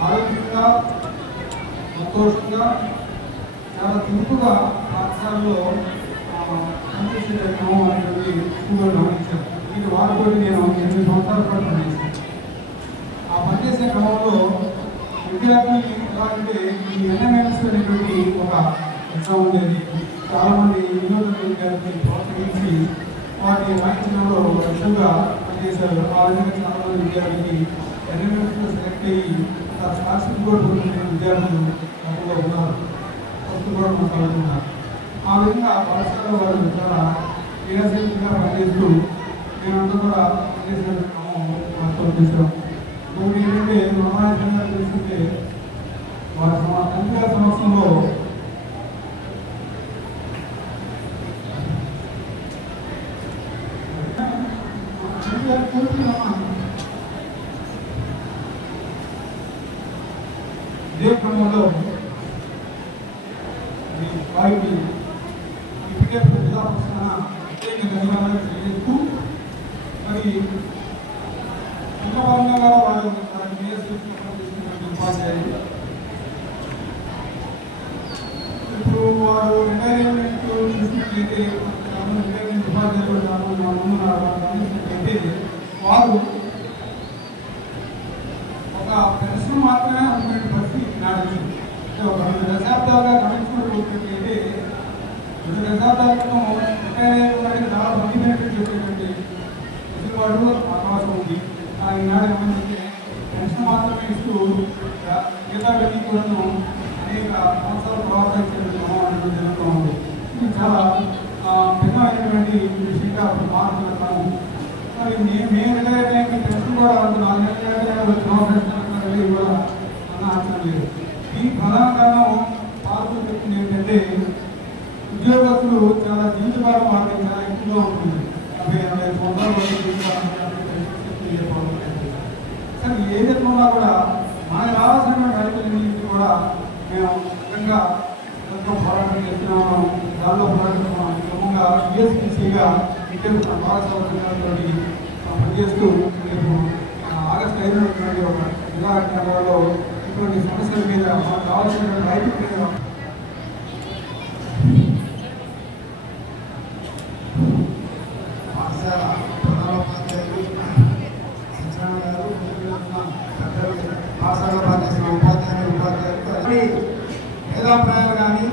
ఆరోగ్యంగా సంతోషంగా చాలా చురుకుగా పాఠశాలలో పనిచేసే క్రమం అనేటువంటి ఎక్కువగా గమనించాను. ఇది వారితో నేను 8 సంవత్సరాల పాటు పనిచేశాను. ఆ పనిచేసే క్రమంలో విద్యార్థులు ఎలా అంటే ఈ ఎన్ఎంఎస్ అనేటువంటి ఒక ఎగ్జామ్ ఉండేది. చాలామంది వినోదంలో విద్యార్థులు ప్రోత్సహించి వాటిని రాయించడంలో ఎక్కువగా పనిచేశారు. ఆ విధంగా చాలామంది విద్యార్థులకి ఎన్ఎంఎస్లో సెలెక్ట్ అయ్యి స్కాలర్షిప్ కూడా పొందిన విద్యార్థులు అందులో ఉన్నారు. ఫస్ట్ కూడా కొనసాగుతున్నారు. ఆ విధంగా పాఠశాల వారు చాలా క్రియాశీలంగా పనిచేస్తూ మేమంతా కూడా పనిచేసే క్రమం మాతో చేసాం. ఇంకొకటి ఏంటంటే మహారాజంగా తెలుస్తుంటే వారి తండ్రి గారి సంవత్సరంలో ఇదే క్రమంలో వారికి ఇప్పటికే జిల్లాపక్షాన ప్రత్యేక ధన్యవాదాలు తెలియజేస్తూ మరి చిన్నపరంగా కూడా వారు ఉపాధ్యాయులు ఇప్పుడు వారు రిటైర్మెంట్ చూసినట్లయితే రిటైర్మెంట్ ఉపాధ్యాయులు చూసినట్లయితే వారు ఒక పెన్షన్ మాత్రమే అనుకునే పరిస్థితి నాడు. ఒక 2 దశాబ్దాలుగా గమనించుకున్నట్లయితే 2 దశాబ్దాల క్రితం రిటైర్ అయ్యేవాడికి చాలా మంది బెనిఫిట్ చెప్పేటువంటి వాడు అవకాశం ఉంది. ఈనాడు గమనిస్తే పెన్షన్ మాత్రమే ఇస్తూ మిగతా వ్యక్తులను అనేక సంవత్సరాల తర్వాత ఇచ్చేటువంటి జరుగుతూ ఉంది. ఇది చాలా భిన్నమైనటువంటి విషయంగా అప్పుడు మాట్లాడుతాము. మరి మేము రిటైర్ అయ్యే పెన్షన్ కూడా 4 నెలలు వచ్చిన కూడా అన్న ఆచరణ లేదు. ఈ ప్రధాన కారణం పాలకులు చెప్తుంది ఏంటంటే ఉద్యోగస్తులు చాలా జీవితకాలం వాళ్ళకి చాలా ఎక్కువగా ఉంటుంది. 50 సంవత్సరాలు సరే ఏ విధంగా కూడా మనకు రావాల్సిన రైతులన్నింటినీ కూడా మేము ముఖ్యంగా పోరాటం చేస్తున్నాము. దానిలో పోరాడుతున్నాం. క్రమంగా యూఎస్పీసీగా విద్యార్థుల పాఠశాలతో పనిచేస్తూ రేపు ఆగస్టు 5 ఒక జిల్లా కేంద్రాల్లో ఇటువంటి సమస్యల మీద మనకు కావాల్సిన రైతు మీద పాఠశాల ప్రధానోపాధ్యాయులు శిక్షణ గారు, పాఠశాల పనిచేసిన ఉపాధ్యాయులు వేదాభిప్రాయాలు కానీ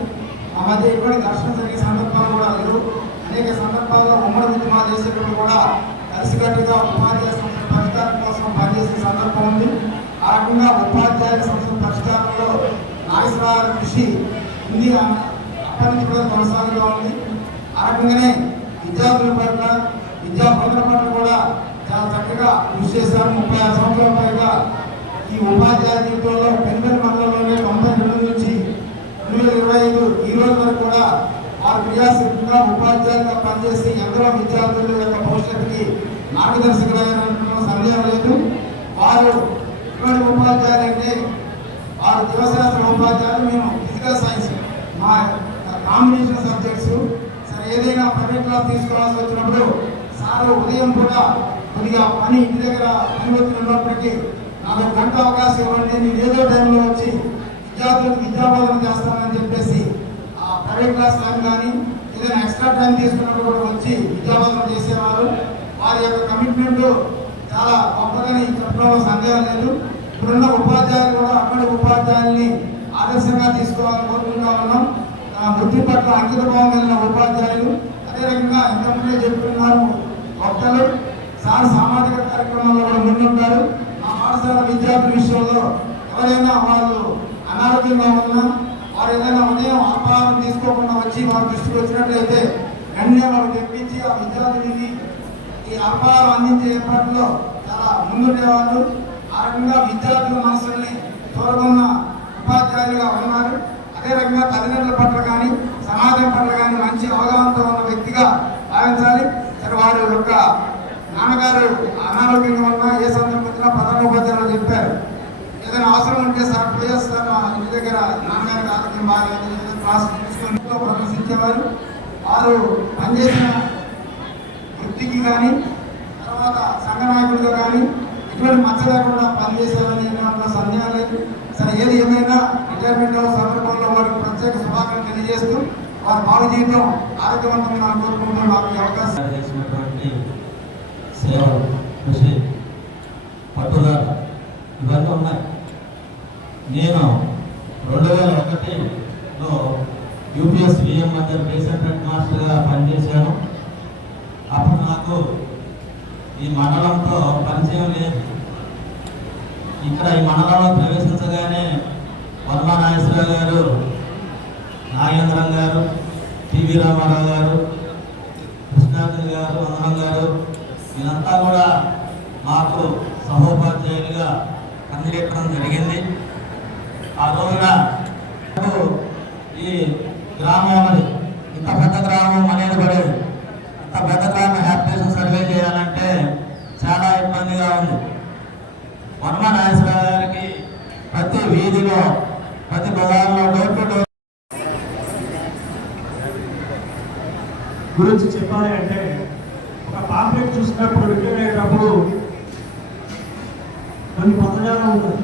ఆ మధ్య ఇటువంటి ఘర్షణ జరిగే సందర్భాలు కూడా లేవు. అనేక సందర్భాల్లో ఉమ్మడి ఉద్యమాలు చేసేటప్పుడు కూడా కలిసికట్టుగా ఉపాధ్యాయ పరిష్కారం కోసం పనిచేస్తారు. రకంగా ఉపాధ్యాయుల సమస్యల పరిష్కారంలో నాగేశ్వరరావు కృషి ఉంది అప్పటి నుంచి కూడా కొనసాగుతూ ఉంది. ఆ రకంగానే విద్యార్థుల పట్ల విద్యా బోధన పట్ల కూడా చాలా చక్కగా కృషి చేశారు. 36 సంవత్సరాల పైగా ఈ ఉపాధ్యాయ జీవితంలో పెనుగొండ మండలంలోనే 92 నుంచి 2025 ఈ రోజు వరకు కూడా వారు క్రియాశీలంగా ఉపాధ్యాయులుగా పనిచేసి ఎందరో విద్యార్థుల యొక్క భవిష్యత్తుకి మార్గదర్శకులైన సందేహం లేదు. వారు ఇటువంటి ఉపాధ్యాయులు అంటే వారు జీవశాస్త్ర ఉపాధ్యాయులు, మేము ఫిజికల్ సైన్స్ మా కాంబినేషన్ సబ్జెక్ట్స్. సరే ఏదైనా ప్రైవేట్ క్లాస్ తీసుకోవాల్సి వచ్చినప్పుడు సారు ఉదయం కూడా కొద్దిగా పని ఇంటి దగ్గర పని ఉన్నప్పటికీ నాకు 1 గంట అవకాశం ఇవ్వండి, నేను ఏదో టైంలో వచ్చి విద్యార్థులకు విద్యాబోధన చేస్తానని చెప్పేసి ఆ ప్రైవేట్ క్లాస్ టైం కానీ ఏదైనా ఎక్స్ట్రా టైం తీసుకున్నప్పుడు కూడా వచ్చి విద్యాబోధన చేసేవారు. వారి యొక్క కమిట్మెంట్ చాలా గొప్పదని చెప్పడంలో సందేహం లేదు. ఇప్పుడున్న ఉపాధ్యాయులు కూడా అక్కడి ఉపాధ్యాయుల్ని ఆదర్శంగా తీసుకోవాలని కోరుకుంటా ఉన్నాం. వృత్తి పట్ల అంకిత భావం కలిగిన ఉపాధ్యాయులు. అదే రకంగా ఇంతకుముందే చెప్తున్నారు వక్తలు సార్ సామాజిక కార్యక్రమాల్లో కూడా ముందుంటారు. మా పాఠశాల విద్యార్థుల విషయంలో ఎవరైనా వాళ్ళు అనారోగ్యంగా ఉన్నా వారు ఏదైనా ఉదయం ఆహారం తీసుకోకుండా వచ్చి వారి దృష్టికి వచ్చినట్లయితే వెంటనే వాళ్ళు తెప్పించి ఆ విద్యార్థులకి ఈ ఆహారం అందించే ఏర్పాట్లో చాలా ముందుండేవాళ్ళు. ఆ రకంగా విద్యార్థుల మనసుల్ని చూరగొన్న ఉపాధ్యాయులుగా ఉన్నారు. అదే రకంగా తల్లిదండ్రుల పట్ల కానీ సమాజం పట్ల కానీ మంచి అవగాహనతో ఉన్న వ్యక్తిగా భావించాలి. సరే వారి యొక్క నాన్నగారు అనారోగ్యంగా ఉన్నా ఏ సందర్భం వచ్చినా ప్రధానోపాధ్యాయులు చెప్పారు, ఏదైనా అవసరం ఉంటే సార్ పోయేస్తారు మా ఇంటి దగ్గర నాన్నగారికి ఆరోగ్యం బాగాలేదు ఏదైనా క్లాస్ తీసుకొని ప్రదర్శించేవారు. వారు పనిచేసిన వృత్తికి కానీ తర్వాత సంఘ నాయకుడిగా కానీ ఎటువంటి మచ్చ లేకుండా పనిచేశారని ఏమైనా సందేహం లేదు. సరే ఏది ఏమైనా రిటైర్మెంట్ సందర్భంలో వారికి ప్రత్యేక శుభాకాంక్షలు తెలియజేస్తూ వారి భావి జీవితం ఆరోగ్యవంతంగా కోరుకుంటూ నాకు ఈ అవకాశం చేసినటువంటి సేవలు, కృషి, పట్టుదల ఇవన్నీ ఉన్నాయి. నేను 2001లో యూపీఎస్ విఎం మధ్య పేషెంట్ హెడ్ మాస్టర్గా పనిచేశాను. అప్పుడు నాకు ఈ మండలంతో పరిచయం లేదు. ఇక్కడ ఈ మండలంలో ప్రవేశించగానే వర్మ నాగేశ్వరరావు గారు, నాగేంద్రం గారు, టీవీ రామారావు గారు, కృష్ణాద్రి గారు, వందనం గారు వీళ్ళంతా కూడా మాకు సహోపాధ్యాయులుగా పనిచేయడం జరిగింది. ఆ రోజున ఈ గ్రామం అనేది ఇంత పెద్ద గ్రామం అనేది పడేది. ఇంత పెద్ద గ్రామ హ్యాపిటేషన్ సర్వే చేయాలంటే చాలా ఇబ్బందిగా ఉంది. వర్మ నాగేశ్వరరావు గారికి ప్రతి వీధిలో ప్రతి బజార్లో డోర్ టు డోర్ గురించి చెప్పాలి అంటే ఒక పాంప్లెట్ చూసినప్పుడు రిటర్న్ అయ్యేటప్పుడు కొన్ని పదజాలం ఉంటుంది.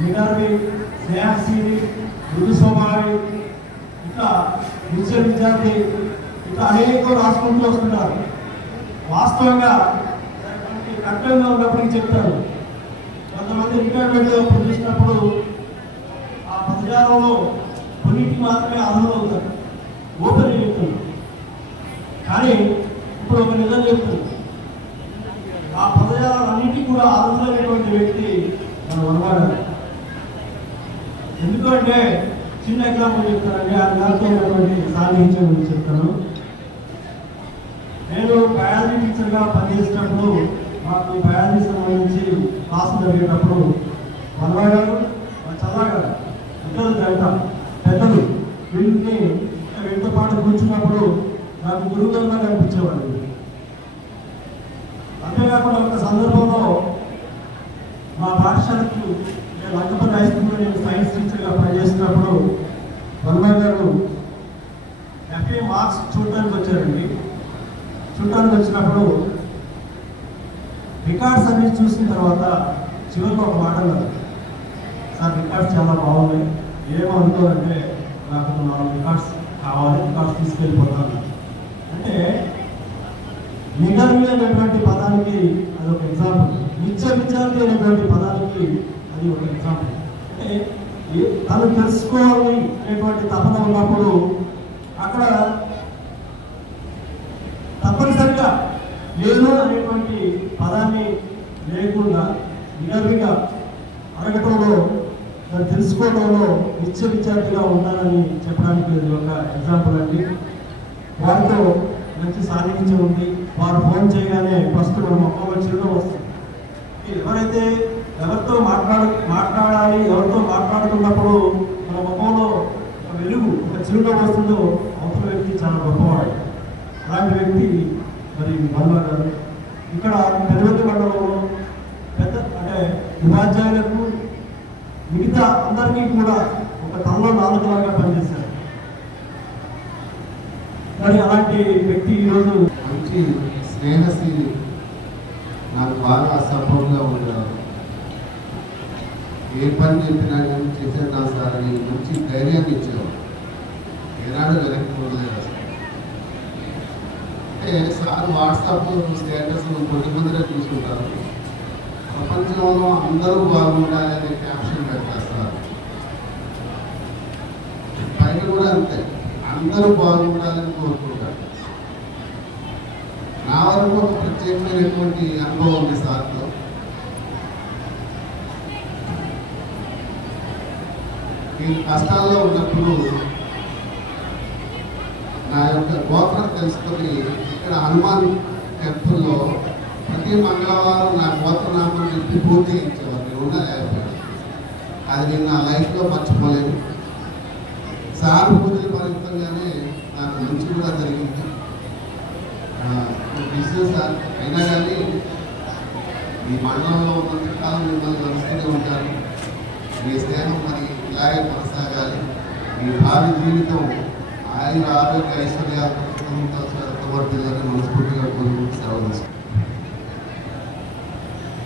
నిగర్వి, స్నేహశీలి, మృదు స్వభావి, ఇట్లా విద్యార్థి ఇట్లా అనేక రాసుకుంటూ వస్తున్నారు. వాస్తవంగా కర్తవ్యంగా ఉన్నప్పటికీ చెప్తారు. కొంతమంది రిటైర్మెంట్లో చూసినప్పుడు ఆ పదజాలంలో కొన్నింటికి మాత్రమే అర్హులవుతారు, ఓపెన్ చెప్తున్నారు. కానీ ఇప్పుడు ఒక నిజం చెప్తుంది, ఆ పదజాలన్నింటినీ కూడా అర్హులైనటువంటి వ్యక్తి మన వర్మ. ఎందుకంటే చిన్న ఎగ్జాంపుల్ చెప్తానండి, ఆ దాంట్లో ఉన్నటువంటి సాధించే గురించి చెప్తాను. నేను బయాలజీ టీచర్గా పనిచేసినప్పుడు మాకు బయాలజీ సంబంధించి క్లాసులు జరిగేటప్పుడు వర్మ గారు, చల్లా గారు ఇద్దరు జంట పెద్దలు వీళ్ళతో పాటు కూర్చున్నప్పుడు నాకు గురువుగా కనిపించేవాడు. అంతేకాకుండా ఒక సందర్భంలో మా పాఠశాలకు నేను లంకపల్లి హై స్కూల్లో నేను సైన్స్ టీచర్గా పనిచేసినప్పుడు వర్మ గారు ఎఫ్ఏ మార్క్స్ చూడటానికి వచ్చారండి. చూడటానికి వచ్చినప్పుడు రికార్డ్స్ అన్ని చూసిన తర్వాత చివరికి ఒక మాట అన్నారు, సార్ రికార్డ్స్ చాలా బాగున్నాయి, ఏమో అనుకోవాలంటే నాకు 4 రికార్డ్స్ కావాలి, రికార్డ్స్ తీసుకెళ్ళిపోతాను. అంటే నిగర్వి అనేటువంటి పదానికి అది ఒక ఎగ్జాంపుల్, విద్యార్థి అనేటువంటి పదానికి అది ఒక ఎగ్జాంపుల్. అంటే తను తెలుసుకోవాలి అనేటువంటి తపన ఉన్నప్పుడు అక్కడ తప్పనిసరిగా నేను అనేటువంటి పదాన్ని లేకుండా నిగర్విగా అడగటంలో మరి తెలుసుకోవడంలో విద్యార్థిగా ఉన్నానని చెప్పడానికి ఇది ఒక ఎగ్జాంపుల్ అండి. వారితో మంచి సాన్నిధ్యం ఉంది. వారు ఫోన్ చేయగానే ఫస్ట్ మన మొక్కలో చిరునవ్వు వస్తుంది. ఎవరైతే ఎవరితో మాట్లాడాలి, ఎవరితో మాట్లాడుతున్నప్పుడు మన ముఖంలో ఒక వెలుగు, ఒక చిరునవ్వు వస్తుందో అవతల వ్యక్తి చాలా గొప్పవాడు. అలాంటి వ్యక్తి మరి వర్మ గారు. ఇక్కడ పెదవెల్లి మండలంలో పెద్ద అంటే ఉపాధ్యాయులకు మిగతా అందరికీ కూడా ఒక తనలో నాలుగులాగా పనిచేశారు. మరి అలాంటి వ్యక్తి ఈరోజు మంచి స్నేహశీలి, నాకు బాగా సపోర్ట్గా ఉండేవారు. ఏ పని చెప్పినా కానీ చేసేదా సార్ అని మంచి ధైర్యాన్ని ఇచ్చేవారు. ఏనాడు వెనక్కి పోలేదు అసలు. అంటే సార్ వాట్సాప్ స్టేటస్ కొద్దిమందిరే చూసుకుంటారు. ప్రపంచంలో అందరూ బాగుండాలి అనే క్యాప్షన్ పెడతారు సార్. పైన కూడా అంతే, అందరూ బాగుండాలని కోరుకుంటారు. నా వరకు ఒక ప్రత్యేకమైనటువంటి అనుభవం ఉంది సార్తో. నేను కష్టాల్లో ఉన్నప్పుడు నా యొక్క గోత్రం తెలుసుకొని ఇక్కడ హనుమాన్ టెంపుల్లో ప్రతి మంగళవారం నా గోత్రనామం చెప్పి పూజ చేయించేవారు. నేను ఉన్నా లేకపోయాను. అది నేను నా లైఫ్లో మర్చిపోలేదు. సార్ పూజల ఫలితంగానే నాకు మంచి కూడా జరిగింది. బిజినెస్ అయినా కానీ ఈ మండలంలో ఉన్నంత కాలం మిమ్మల్ని కలుస్తూనే ఉంటారు. మీ స్నేహం మరి ఇలాగే కొనసాగాలి. మీ భావి జీవితం ఆయుర ఆరోగ్య ఐశ్వర్యాలతో మనస్ఫూర్తిగా కోరుకుంటూ సెలవు తీసుకుంటాం.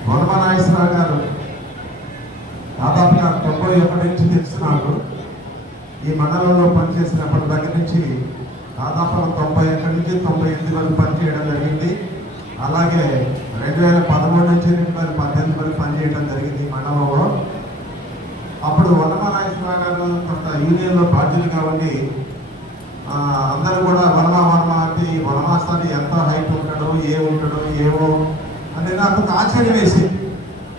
వర్మ నాగేశ్వరరావు గారు దాదాపుగా 91 నుంచి తెలుసు నాకు. ఈ మండలంలో పనిచేసినప్పటి దగ్గర నుంచి దాదాపుగా 91 నుంచి 98 వరకు పనిచేయడం జరిగింది. అలాగే 2013 నుంచి 2018 వరకు పనిచేయడం జరిగింది ఈ మండలంలో. అప్పుడు వర్మ నాగేశ్వరరావు గారు కొంత యూనియన్లో బాధ్యులుగా ఉండి అందరూ కూడా వర్మ అంటే ఈ వర్మాస్తాన్ని ఎంత హైట్ ఉంటాడో ఏవో అంటే నాకు ఒక ఆశ్చర్యం వేసింది.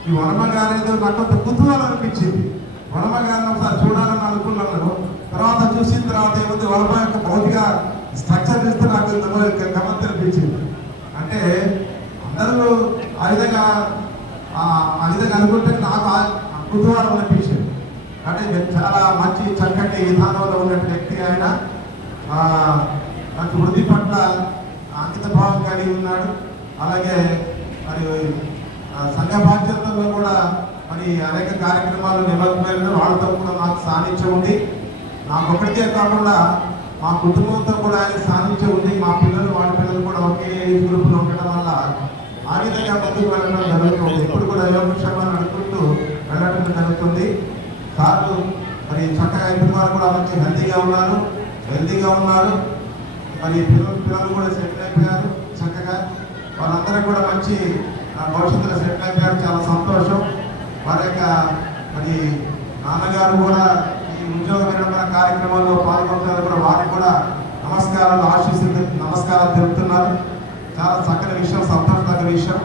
ఈ వర్మ గారు ఏదో నాకు ఒక కుతూహలం అనిపించింది. వర్మ గారిని ఒకసారి చూడాలని అనుకున్నాను. తర్వాత చూసిన తర్వాత ఏముంది వర్మ యొక్క భౌతిక స్ట్రక్చర్ చూస్తే నాకు గమనం అనిపించింది. అంటే అందరూ ఆ విధంగా అనుకుంటే నాకు కుతూహలం అనిపించింది. అంటే చాలా మంచి చక్కటి విధానంలో ఉన్న వ్యక్తి ఆయన. మంచి వృద్ధి పట్ల అంకిత భావం కలిగి ఉన్నాడు. అలాగే మరి సంఘ బాధ్యతల్లో కూడా మరి అనేక కార్యక్రమాలు నిమగ్నమైన వాళ్ళతో కూడా నాకు సాన్నిధ్యం ఉంది. నాకు ఒకటికే కాకుండా మా కుటుంబంతో కూడా ఆయన సాన్నిధ్యం ఉంది. మా పిల్లలు వాళ్ళ పిల్లలు కూడా ఒకే ఏజ్ గ్రూప్లో ఉండటం వల్ల ఆ విధంగా ముందుకు వెళ్ళడం జరుగుతుంది. ఇప్పుడు కూడా యోగక్షేమాన్ని అనుకుంటూ వెళ్ళడం జరుగుతుంది. సార్లు మరి చక్కగా ఇప్పుడు వారు కూడా మంచి హెల్తీగా ఉన్నారు. మరి పిల్లలు కూడా సెటిల్ అయిపోయారు చక్కగా. వాళ్ళందరూ కూడా మంచి భవిష్యత్తులో సెటిల్ అయిపోయారు. చాలా సంతోషం. వారి యొక్క మరి నాన్నగారు కూడా ఈ ఉద్యోగ విరమణ కార్యక్రమంలో పాల్గొంటున్నారు కూడా. వారికి కూడా నమస్కారాలు తెలుపుతున్నారు. చాలా చక్కని విషయం, సంతోషదగ్గ విషయం.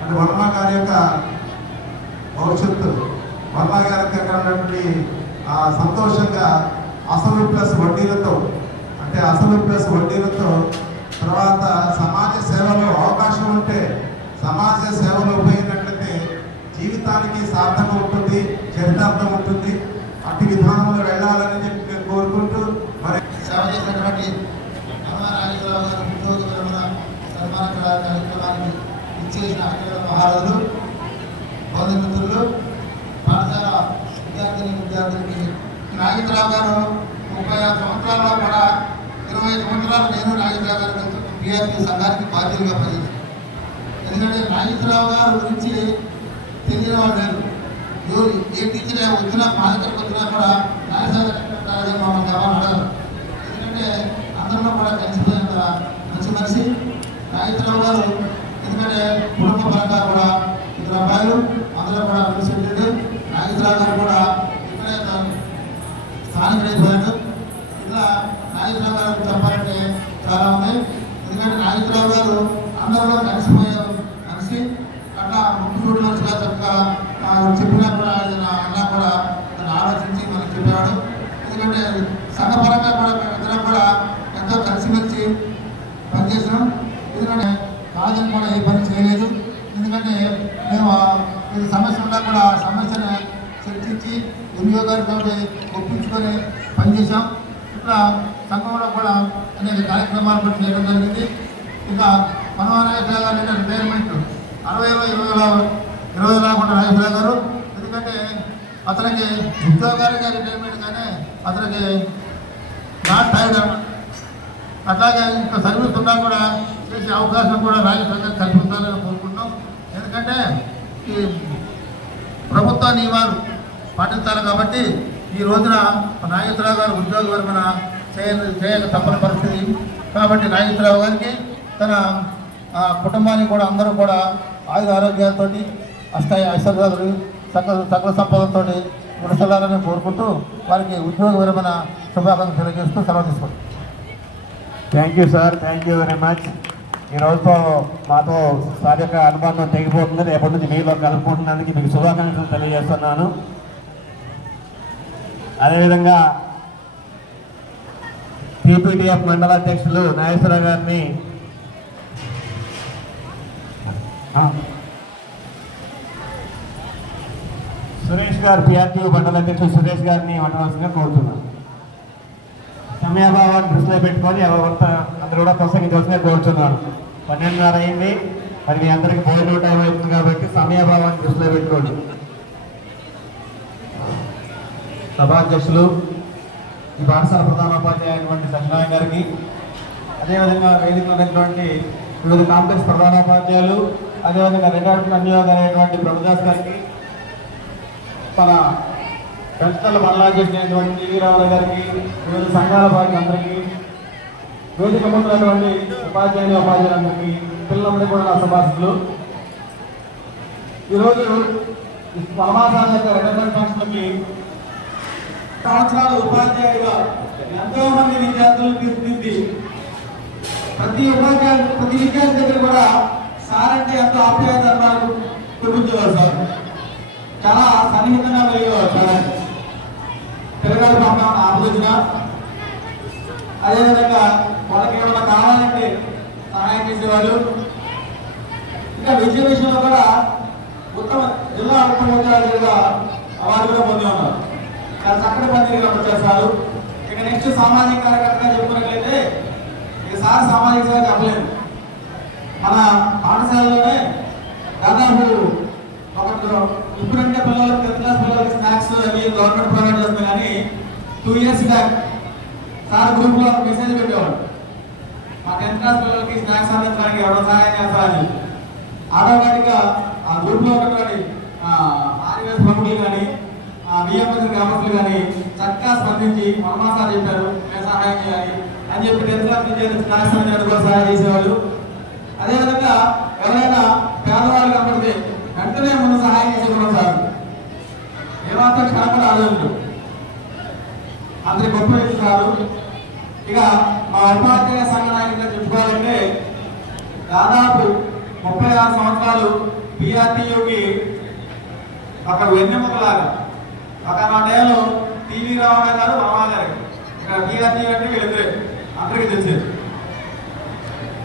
అంటే వర్మ గారి యొక్క భవిష్యత్తు, వర్మ గారికి అక్కడ ఉన్నటువంటి సంతోషంగా అసలు ప్లస్ వడ్డీలతో తర్వాత సమాజ సేవలో అవకాశం ఉంటే సమాజ సేవలో పోయినట్లయితే జీవితానికి సార్థకం ఉంటుంది, చరితార్థం ఉంటుంది. అట్టి విధానంలో వెళ్ళాలని చెప్పి నేను కోరుకుంటూ మరి సేవ చేసినటువంటి రామనాగేశ్వరరావు గారు ఉద్యోగ విరమణ సన్మాన కార్యక్రమానికి ఇచ్చేసిన అఖిల మహారాజులు, బంధుమిత్రులు, పాఠశాల విద్యార్థినికి నాగేశ్వరరావు గారు 35 సంవత్సరాల్లో కూడా 20 సంవత్సరాలు నేను నాగేశ్వరరావు గారు కలిసి పిఆర్పీ సంఘానికి బాధ్యులుగా పనిచేశాను. ఎందుకంటే నాగేశ్వరరావు గారు గురించి తెలియని వాళ్ళు లేరు. ఎవరు ఏ టీచర్ వచ్చినా మా దగ్గరకు వచ్చినా కూడా నాగేశ్వరరావు గారు మమ్మల్ని ఎవరు అడగరు. ఎందుకంటే అందరిలో కూడా కలిసిపోయేంత మంచి మనిషి నాగేశ్వరరావు గారు. ఎందుకంటే కుటుంబ పరంగా కూడా 2 అబ్బాయిలు, అందరూ కూడా కలిసి నాగేశ్వరరావు గారు కూడా ఇక్కడే స్థానికుడైపోయాడు. ఇట్లా నాగేశ్వరరావు గారు చెప్పాలంటే చాలా ఉంది. ఎందుకంటే నాగేశ్వరరావు గారు అందరిలో కలిసిపోయారు మనిషి. అట్లా ముఖ్య మనిషిగా చెప్పినా కూడా ఆయన ఏదో సమస్య ఉన్నా కూడా ఆ సమస్యను చర్చించి ఎంఈఓ గారితో ఒప్పించుకొని పనిచేశాం. ఇక్కడ సంఘంలో కూడా అనేక కార్యక్రమాలు కూడా చేయడం జరిగింది. ఇంకా మనోహర గారు రిటైర్మెంట్ 20 రాకుండా నాగేశ్వరరావు గారు, ఎందుకంటే అతనికి ఉద్యోగాలుగా రిటైర్మెంట్ కానీ అతనికి నాట్ టైర్డ్ అన్నమాట. అట్లాగే ఇంకా సర్వీస్ ఉన్నా కూడా చేసే అవకాశం కూడా నాగేశ్వరరావు గారు కల్పిస్తారని కోరుకుంటున్నాం. ఎందుకంటే ఈ ప్రభుత్వ నియమాలు పాటించాలి కాబట్టి ఈ రోజున నాగేశ్వరరావు గారు ఉద్యోగ విరమణ చేయక తప్పని పరిస్థితి. కాబట్టి నాగేశ్వరరావు గారికి తన కుటుంబానికి కూడా అందరూ కూడా ఆయుధ ఆరోగ్యాలతో ఐశ్వర్యాలు సకల సంపదలతో విడసలాలని కోరుకుంటూ వారికి ఉద్యోగ విరమణ శుభాకాంక్షలు తెలియజేస్తూ సెలవు తీసుకుంటాం. Thank you sir, thank you very much. ఈ రోజుతో మాతో సార్ యొక్క అనుబంధం తెగిపోతుంది. రేపటి నుంచి మీలో కలుపుకుంటున్నందుకు మీకు శుభాకాంక్షలు తెలియజేస్తున్నాను. అదేవిధంగా టీపీటీఎఫ్ మండల అధ్యక్షులు నాగేశ్వరరావు గారిని సురేష్ గారు, పిఆర్టీయూ మండల అధ్యక్షులు సురేష్ గారిని ఉండవలసిందిగా కోరుతున్నాను. సమయాభావాన్ని దృష్టిలో పెట్టుకొని ఎవరి అందరూ కూడా ప్రసంగించవలసిందిగా కోరుతున్నాను. 12:30 అయింది. మరి మీ అందరికీ భోజనం టైం అవుతుంది కాబట్టి సమయాభావాన్ని దృష్టిలో పెట్టుకోండి. సభాధ్యక్షులు, ఈ పాఠశాల ప్రధానోపాధ్యాయ అయినటువంటి సత్యనారాయణ గారికి, అదేవిధంగా వేదికలో ఉన్నటువంటి వివిధ కాంప్లెక్స్ ప్రధానోపాధ్యాయులు, అదేవిధంగా రెండవ అన్యోగారైనటువంటి ప్రభుదాస్ గారికి, మన పెంచల మల్లా చేసినటువంటి టీవీ రావు గారికి, వివిధ సంఘాల వారికి అందరికీ, వేదిక ముందున్నటువంటి ఉపాధ్యాయులందరికీ, పిల్లలందరికీ కూడా నా శుభాశిస్సులు. ఈరోజు పరమాసాల యొక్క రిటైర్మెంట్ ఫంక్షన్కి సంవత్సరాల ఉపాధ్యాయులుగా ఎంతో మంది విద్యార్థులను తీర్చిదిద్ది ప్రతి విద్యార్థి దగ్గర కూడా సార్ అంటే ఎంతో ఆప్యాయత చూపించేవారు. సార్ చాలా సన్నిహితంగా కలిగేవారు. సార్ పిల్లగాడు పక్కన ఆలోచన, అదేవిధంగా వాళ్ళకి ఏమైనా కావాలంటే సహాయం చేసేవాళ్ళు. ఇంకా విద్య విషయంలో కూడా ఉత్తమ జిల్లా ఉత్తమోపాధ్యాయులుగా అవార్డు కూడా పొంది ఉన్నారు. చాలా చక్కటి పని వచ్చేస్తారు. ఇక నెక్స్ట్ సామాజిక కార్యకర్తగా చెప్పుకున్నట్లయితే ఈసారి సామాజిక సేవ చెప్పలేదు. మన పాఠశాలలోనే దాదాపు ఇప్పుడంటే పిల్లలకు 10th క్లాస్ పిల్లలకి స్నాక్స్ అవి గవర్నమెంట్ ప్రొవైడ్ చేస్తుంది. కానీ 2 years బ్యాక్ సార్ గ్రూప్ లో మెసేజ్ పెట్టేవాడు, మా 10th క్లాస్ పిల్లలకి స్నాక్స్ అందించడానికి ఎవరో సహాయం చేస్తారని. ఆటోమేటిక్గా ఆ గ్రూప్ లో ఉన్నటువంటి ఆర్ఎస్ ప్రముఖులు కానీ బిఎంఎస్ గ్రామస్తులు కానీ చక్కగా స్పందించి మనమాసారి చెప్పారు మేము సహాయం చేయాలి అని చెప్పి 10th క్లాస్ నుంచి స్నాక్స్ కూడా సహాయం చేసేవాళ్ళు. అదేవిధంగా ఎవరైనా పేదవాళ్ళు కనపడితే వెంటనే ముందు సహాయం చేసేవాళ్ళం. సార్ ఏమాత్రం క్షణపడి ఆలోచన అందరి గొప్ప వ్యక్తి సారు. ఇక మా ఉపాధ్యాయ సంఘ నాయకులుగా చెప్పుకోవాలంటే దాదాపు 36 సంవత్సరాలు పిఆర్టీయూకి ఒక వెన్నెముకలాగా. ఒక నా టైంలో టీవీ రావు గారు మామా గారికి ఇక్కడ పిఆర్టీయూ అంటే వీళ్ళిద్దరే అందరికీ తెలిసేది.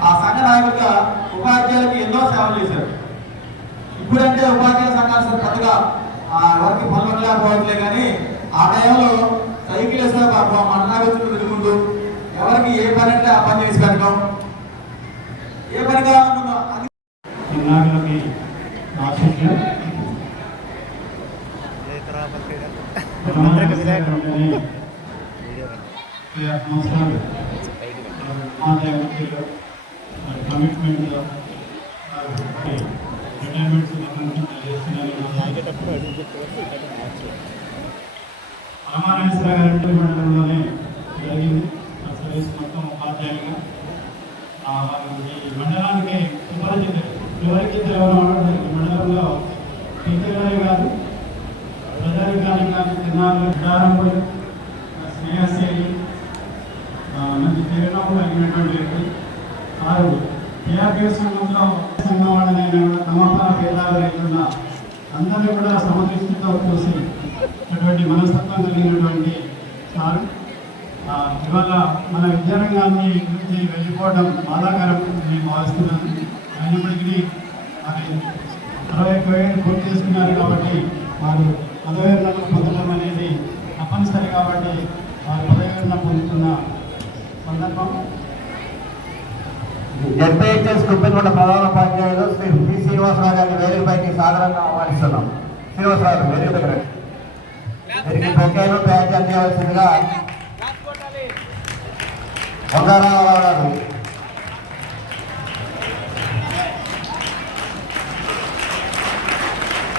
ఆ సంఘ నాయకులుగా ఉపాధ్యాయులకి ఎన్నో సేవలు చేశారు. ఇప్పుడంటే ఉపాధ్యాయ సంఘాలు పెద్దగా ఎవరికి పనులు లేకపోవట్లే, కానీ ఆ టైంలో సైకిల్ వేస్తే మండలాభివృద్ధి తిరుగుతూ ఎవరికి ఏ పని అంటే ఆ పని చేసి పెట్టడం, ఏ పని కావాలనుకున్నా అది కమిట్మెంట్ రామానాగేశ్వర గారి మండలంలోనే జరిగింది. సర్వీస్ మొత్తం ఉపాధ్యాయులుగా ఈ మండలానికి ఎవరికి మండలంలో టీచర్ గారు ప్రజాధికారిగా తిన్నారంపై స్నేహశైలి మంచి తిరునామలు అయినటువంటి వ్యక్తి వారు టీఆర్పీ సంఘంలో సంఘం వాళ్ళని తమపా భేదాలు లేకుండా అందరినీ కూడా సమదృష్టితో చూసి అటువంటి మనస్తత్వం కలిగినటువంటి సార్ ఇవాళ మన విద్యారంగాన్ని నుంచి వెళ్ళిపోవడం బాధాకరం నేను భావిస్తున్నాను. అయినప్పటికీ మరి 61 ఏళ్ళు పూర్తి చేసుకున్నారు. వారు పదవి విరమణ పొందడం అనేది తప్పనిసరి కాబట్టి వారు పదవి విరమణ పొందుతున్న సందర్భం. జడ్పీహెచ్ఎస్ కుప్పెనగొండ ప్రధాన ఉపాధ్యాయులు శ్రీ పి శ్రీనివాసరావు గారిని వేదికపైకి సాధారణంగా ఆహ్వానిస్తున్నాం. శ్రీనివాసరావు వేదిక దగ్గర వీరికి బొకేలు బ్యాచ్ అందించవలసిందిగా బంగారావు గారు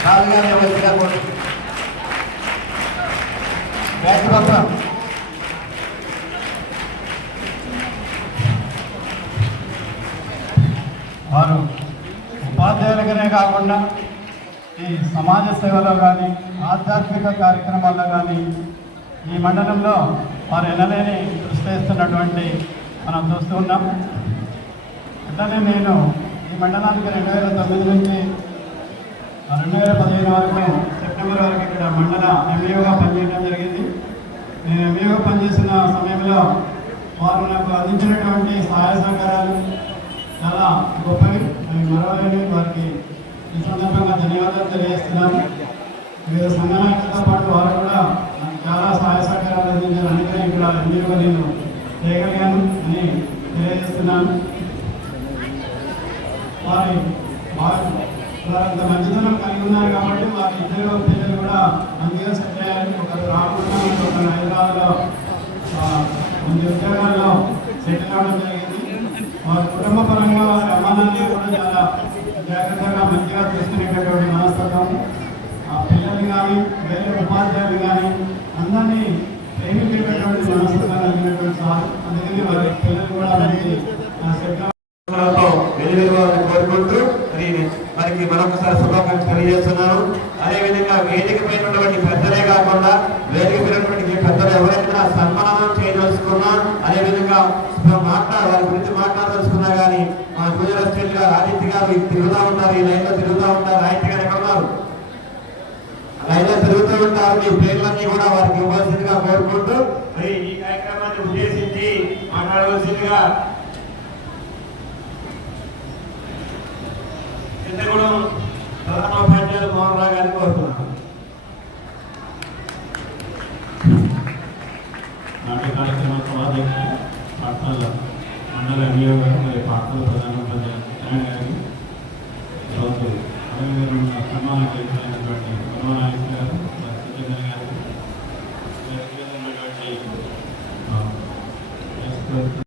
ఖాళీగా వ్యవస్థగా బ్యాచ్ పత్రం వారు ఉపాధ్యాయులుగానే కాకుండా ఈ సమాజ సేవలో కానీ ఆధ్యాత్మిక కార్యక్రమాల్లో కానీ ఈ మండలంలో వారు ఎనలేని కృషి చేస్తున్నటువంటి మనం చూస్తూ ఉన్నాం. అట్లనే నేను ఈ మండలానికి 2009 నుంచి 2015 వరకు సెప్టెంబర్ వరకు ఇక్కడ మండల ఎంఈఓగా పనిచేయడం జరిగింది. నేను ఎంఈఓగా పనిచేసిన సమయంలో వారు నాకు అందించినటువంటి సహాయ సహకారాలు చాలా గొప్పవి, మరవలేని. వారికి ఈ సందర్భంగా ధన్యవాదాలు తెలియజేస్తున్నాను. వివిధ సంఘ నాయకులతో పాటు వారు కూడా నాకు చాలా సహాయ సహకారాలు అందించారు. అందుకని ఇక్కడ ఎంఈఓగా నేను చేయగలిగాను అని తెలియజేస్తున్నాను. వారి అంత మంచితనం కలిగి ఉన్నారు కాబట్టి వారి ఇద్దరు పిల్లలు కూడా మంచిగా సెట్ అయ్యారు. ఒకరు రాకుండా ఒకరు హైదరాబాద్లో మంచి ఉద్యోగాల్లో సెటిల్ అవ్వడం జరిగింది. వారి కుటుంబ పరంగా వారి అమ్మానాన్ని కూడా చాలా జాగ్రత్తగా మంచిగా చూసుకునేటటువంటి మనస్తత్వం. ఆ పిల్లలు కానీ వేరే ఉపాధ్యాయులు కానీ అందరినీ ప్రేమించేటటువంటి మనస్తత్వం కలిగినటువంటి సార్. అందుకని వారి పిల్లలు కూడా మంచి సెట్ కోరుకుంటూ వారికి మరొకసారి శుభాకాంక్షలు తెలియజేస్తున్నాను. అదేవిధంగా వేదిక పైన ఉన్నటువంటి పెద్దలే కాకుండా వేదిక పైన పెద్దలు ఎవరైనా సన్మానం చేయదలుచుకున్నా, అదేవిధంగా వారి గురించి మాట్లాడదలుచుకున్నా కానీ మా గుజరాత్ స్టేట్ గారు ఆదిత్య గారు తిరుగుతూ ఉంటారు, ఈ లైన్లో తిరుగుతూ ఉంటారు. ఆదిత్య గారు ఎక్కడ ఉన్నారు? లైన్లో తిరుగుతూ ఉంటారు. మీ పేర్లన్నీ కూడా వారికి ఇవ్వాల్సిందిగా కోరుకుంటూ మరి ఈ కార్యక్రమాన్ని ఉద్దేశించి మాట్లాడవలసిందిగా చింతగూడెం ప్రధాన ఉపాధ్యాయులు మోహన్ రావు గారిని కోరుతున్నాను. నాట్య కార్యక్రమాల పాఠశాల మండల ఎంఈఓ గారు మరియు పాఠశాల ప్రధాన ఉపాధ్యాయులు గారికి సన్మానం చేసినటువంటి మనోనాయక్ గారు, గారు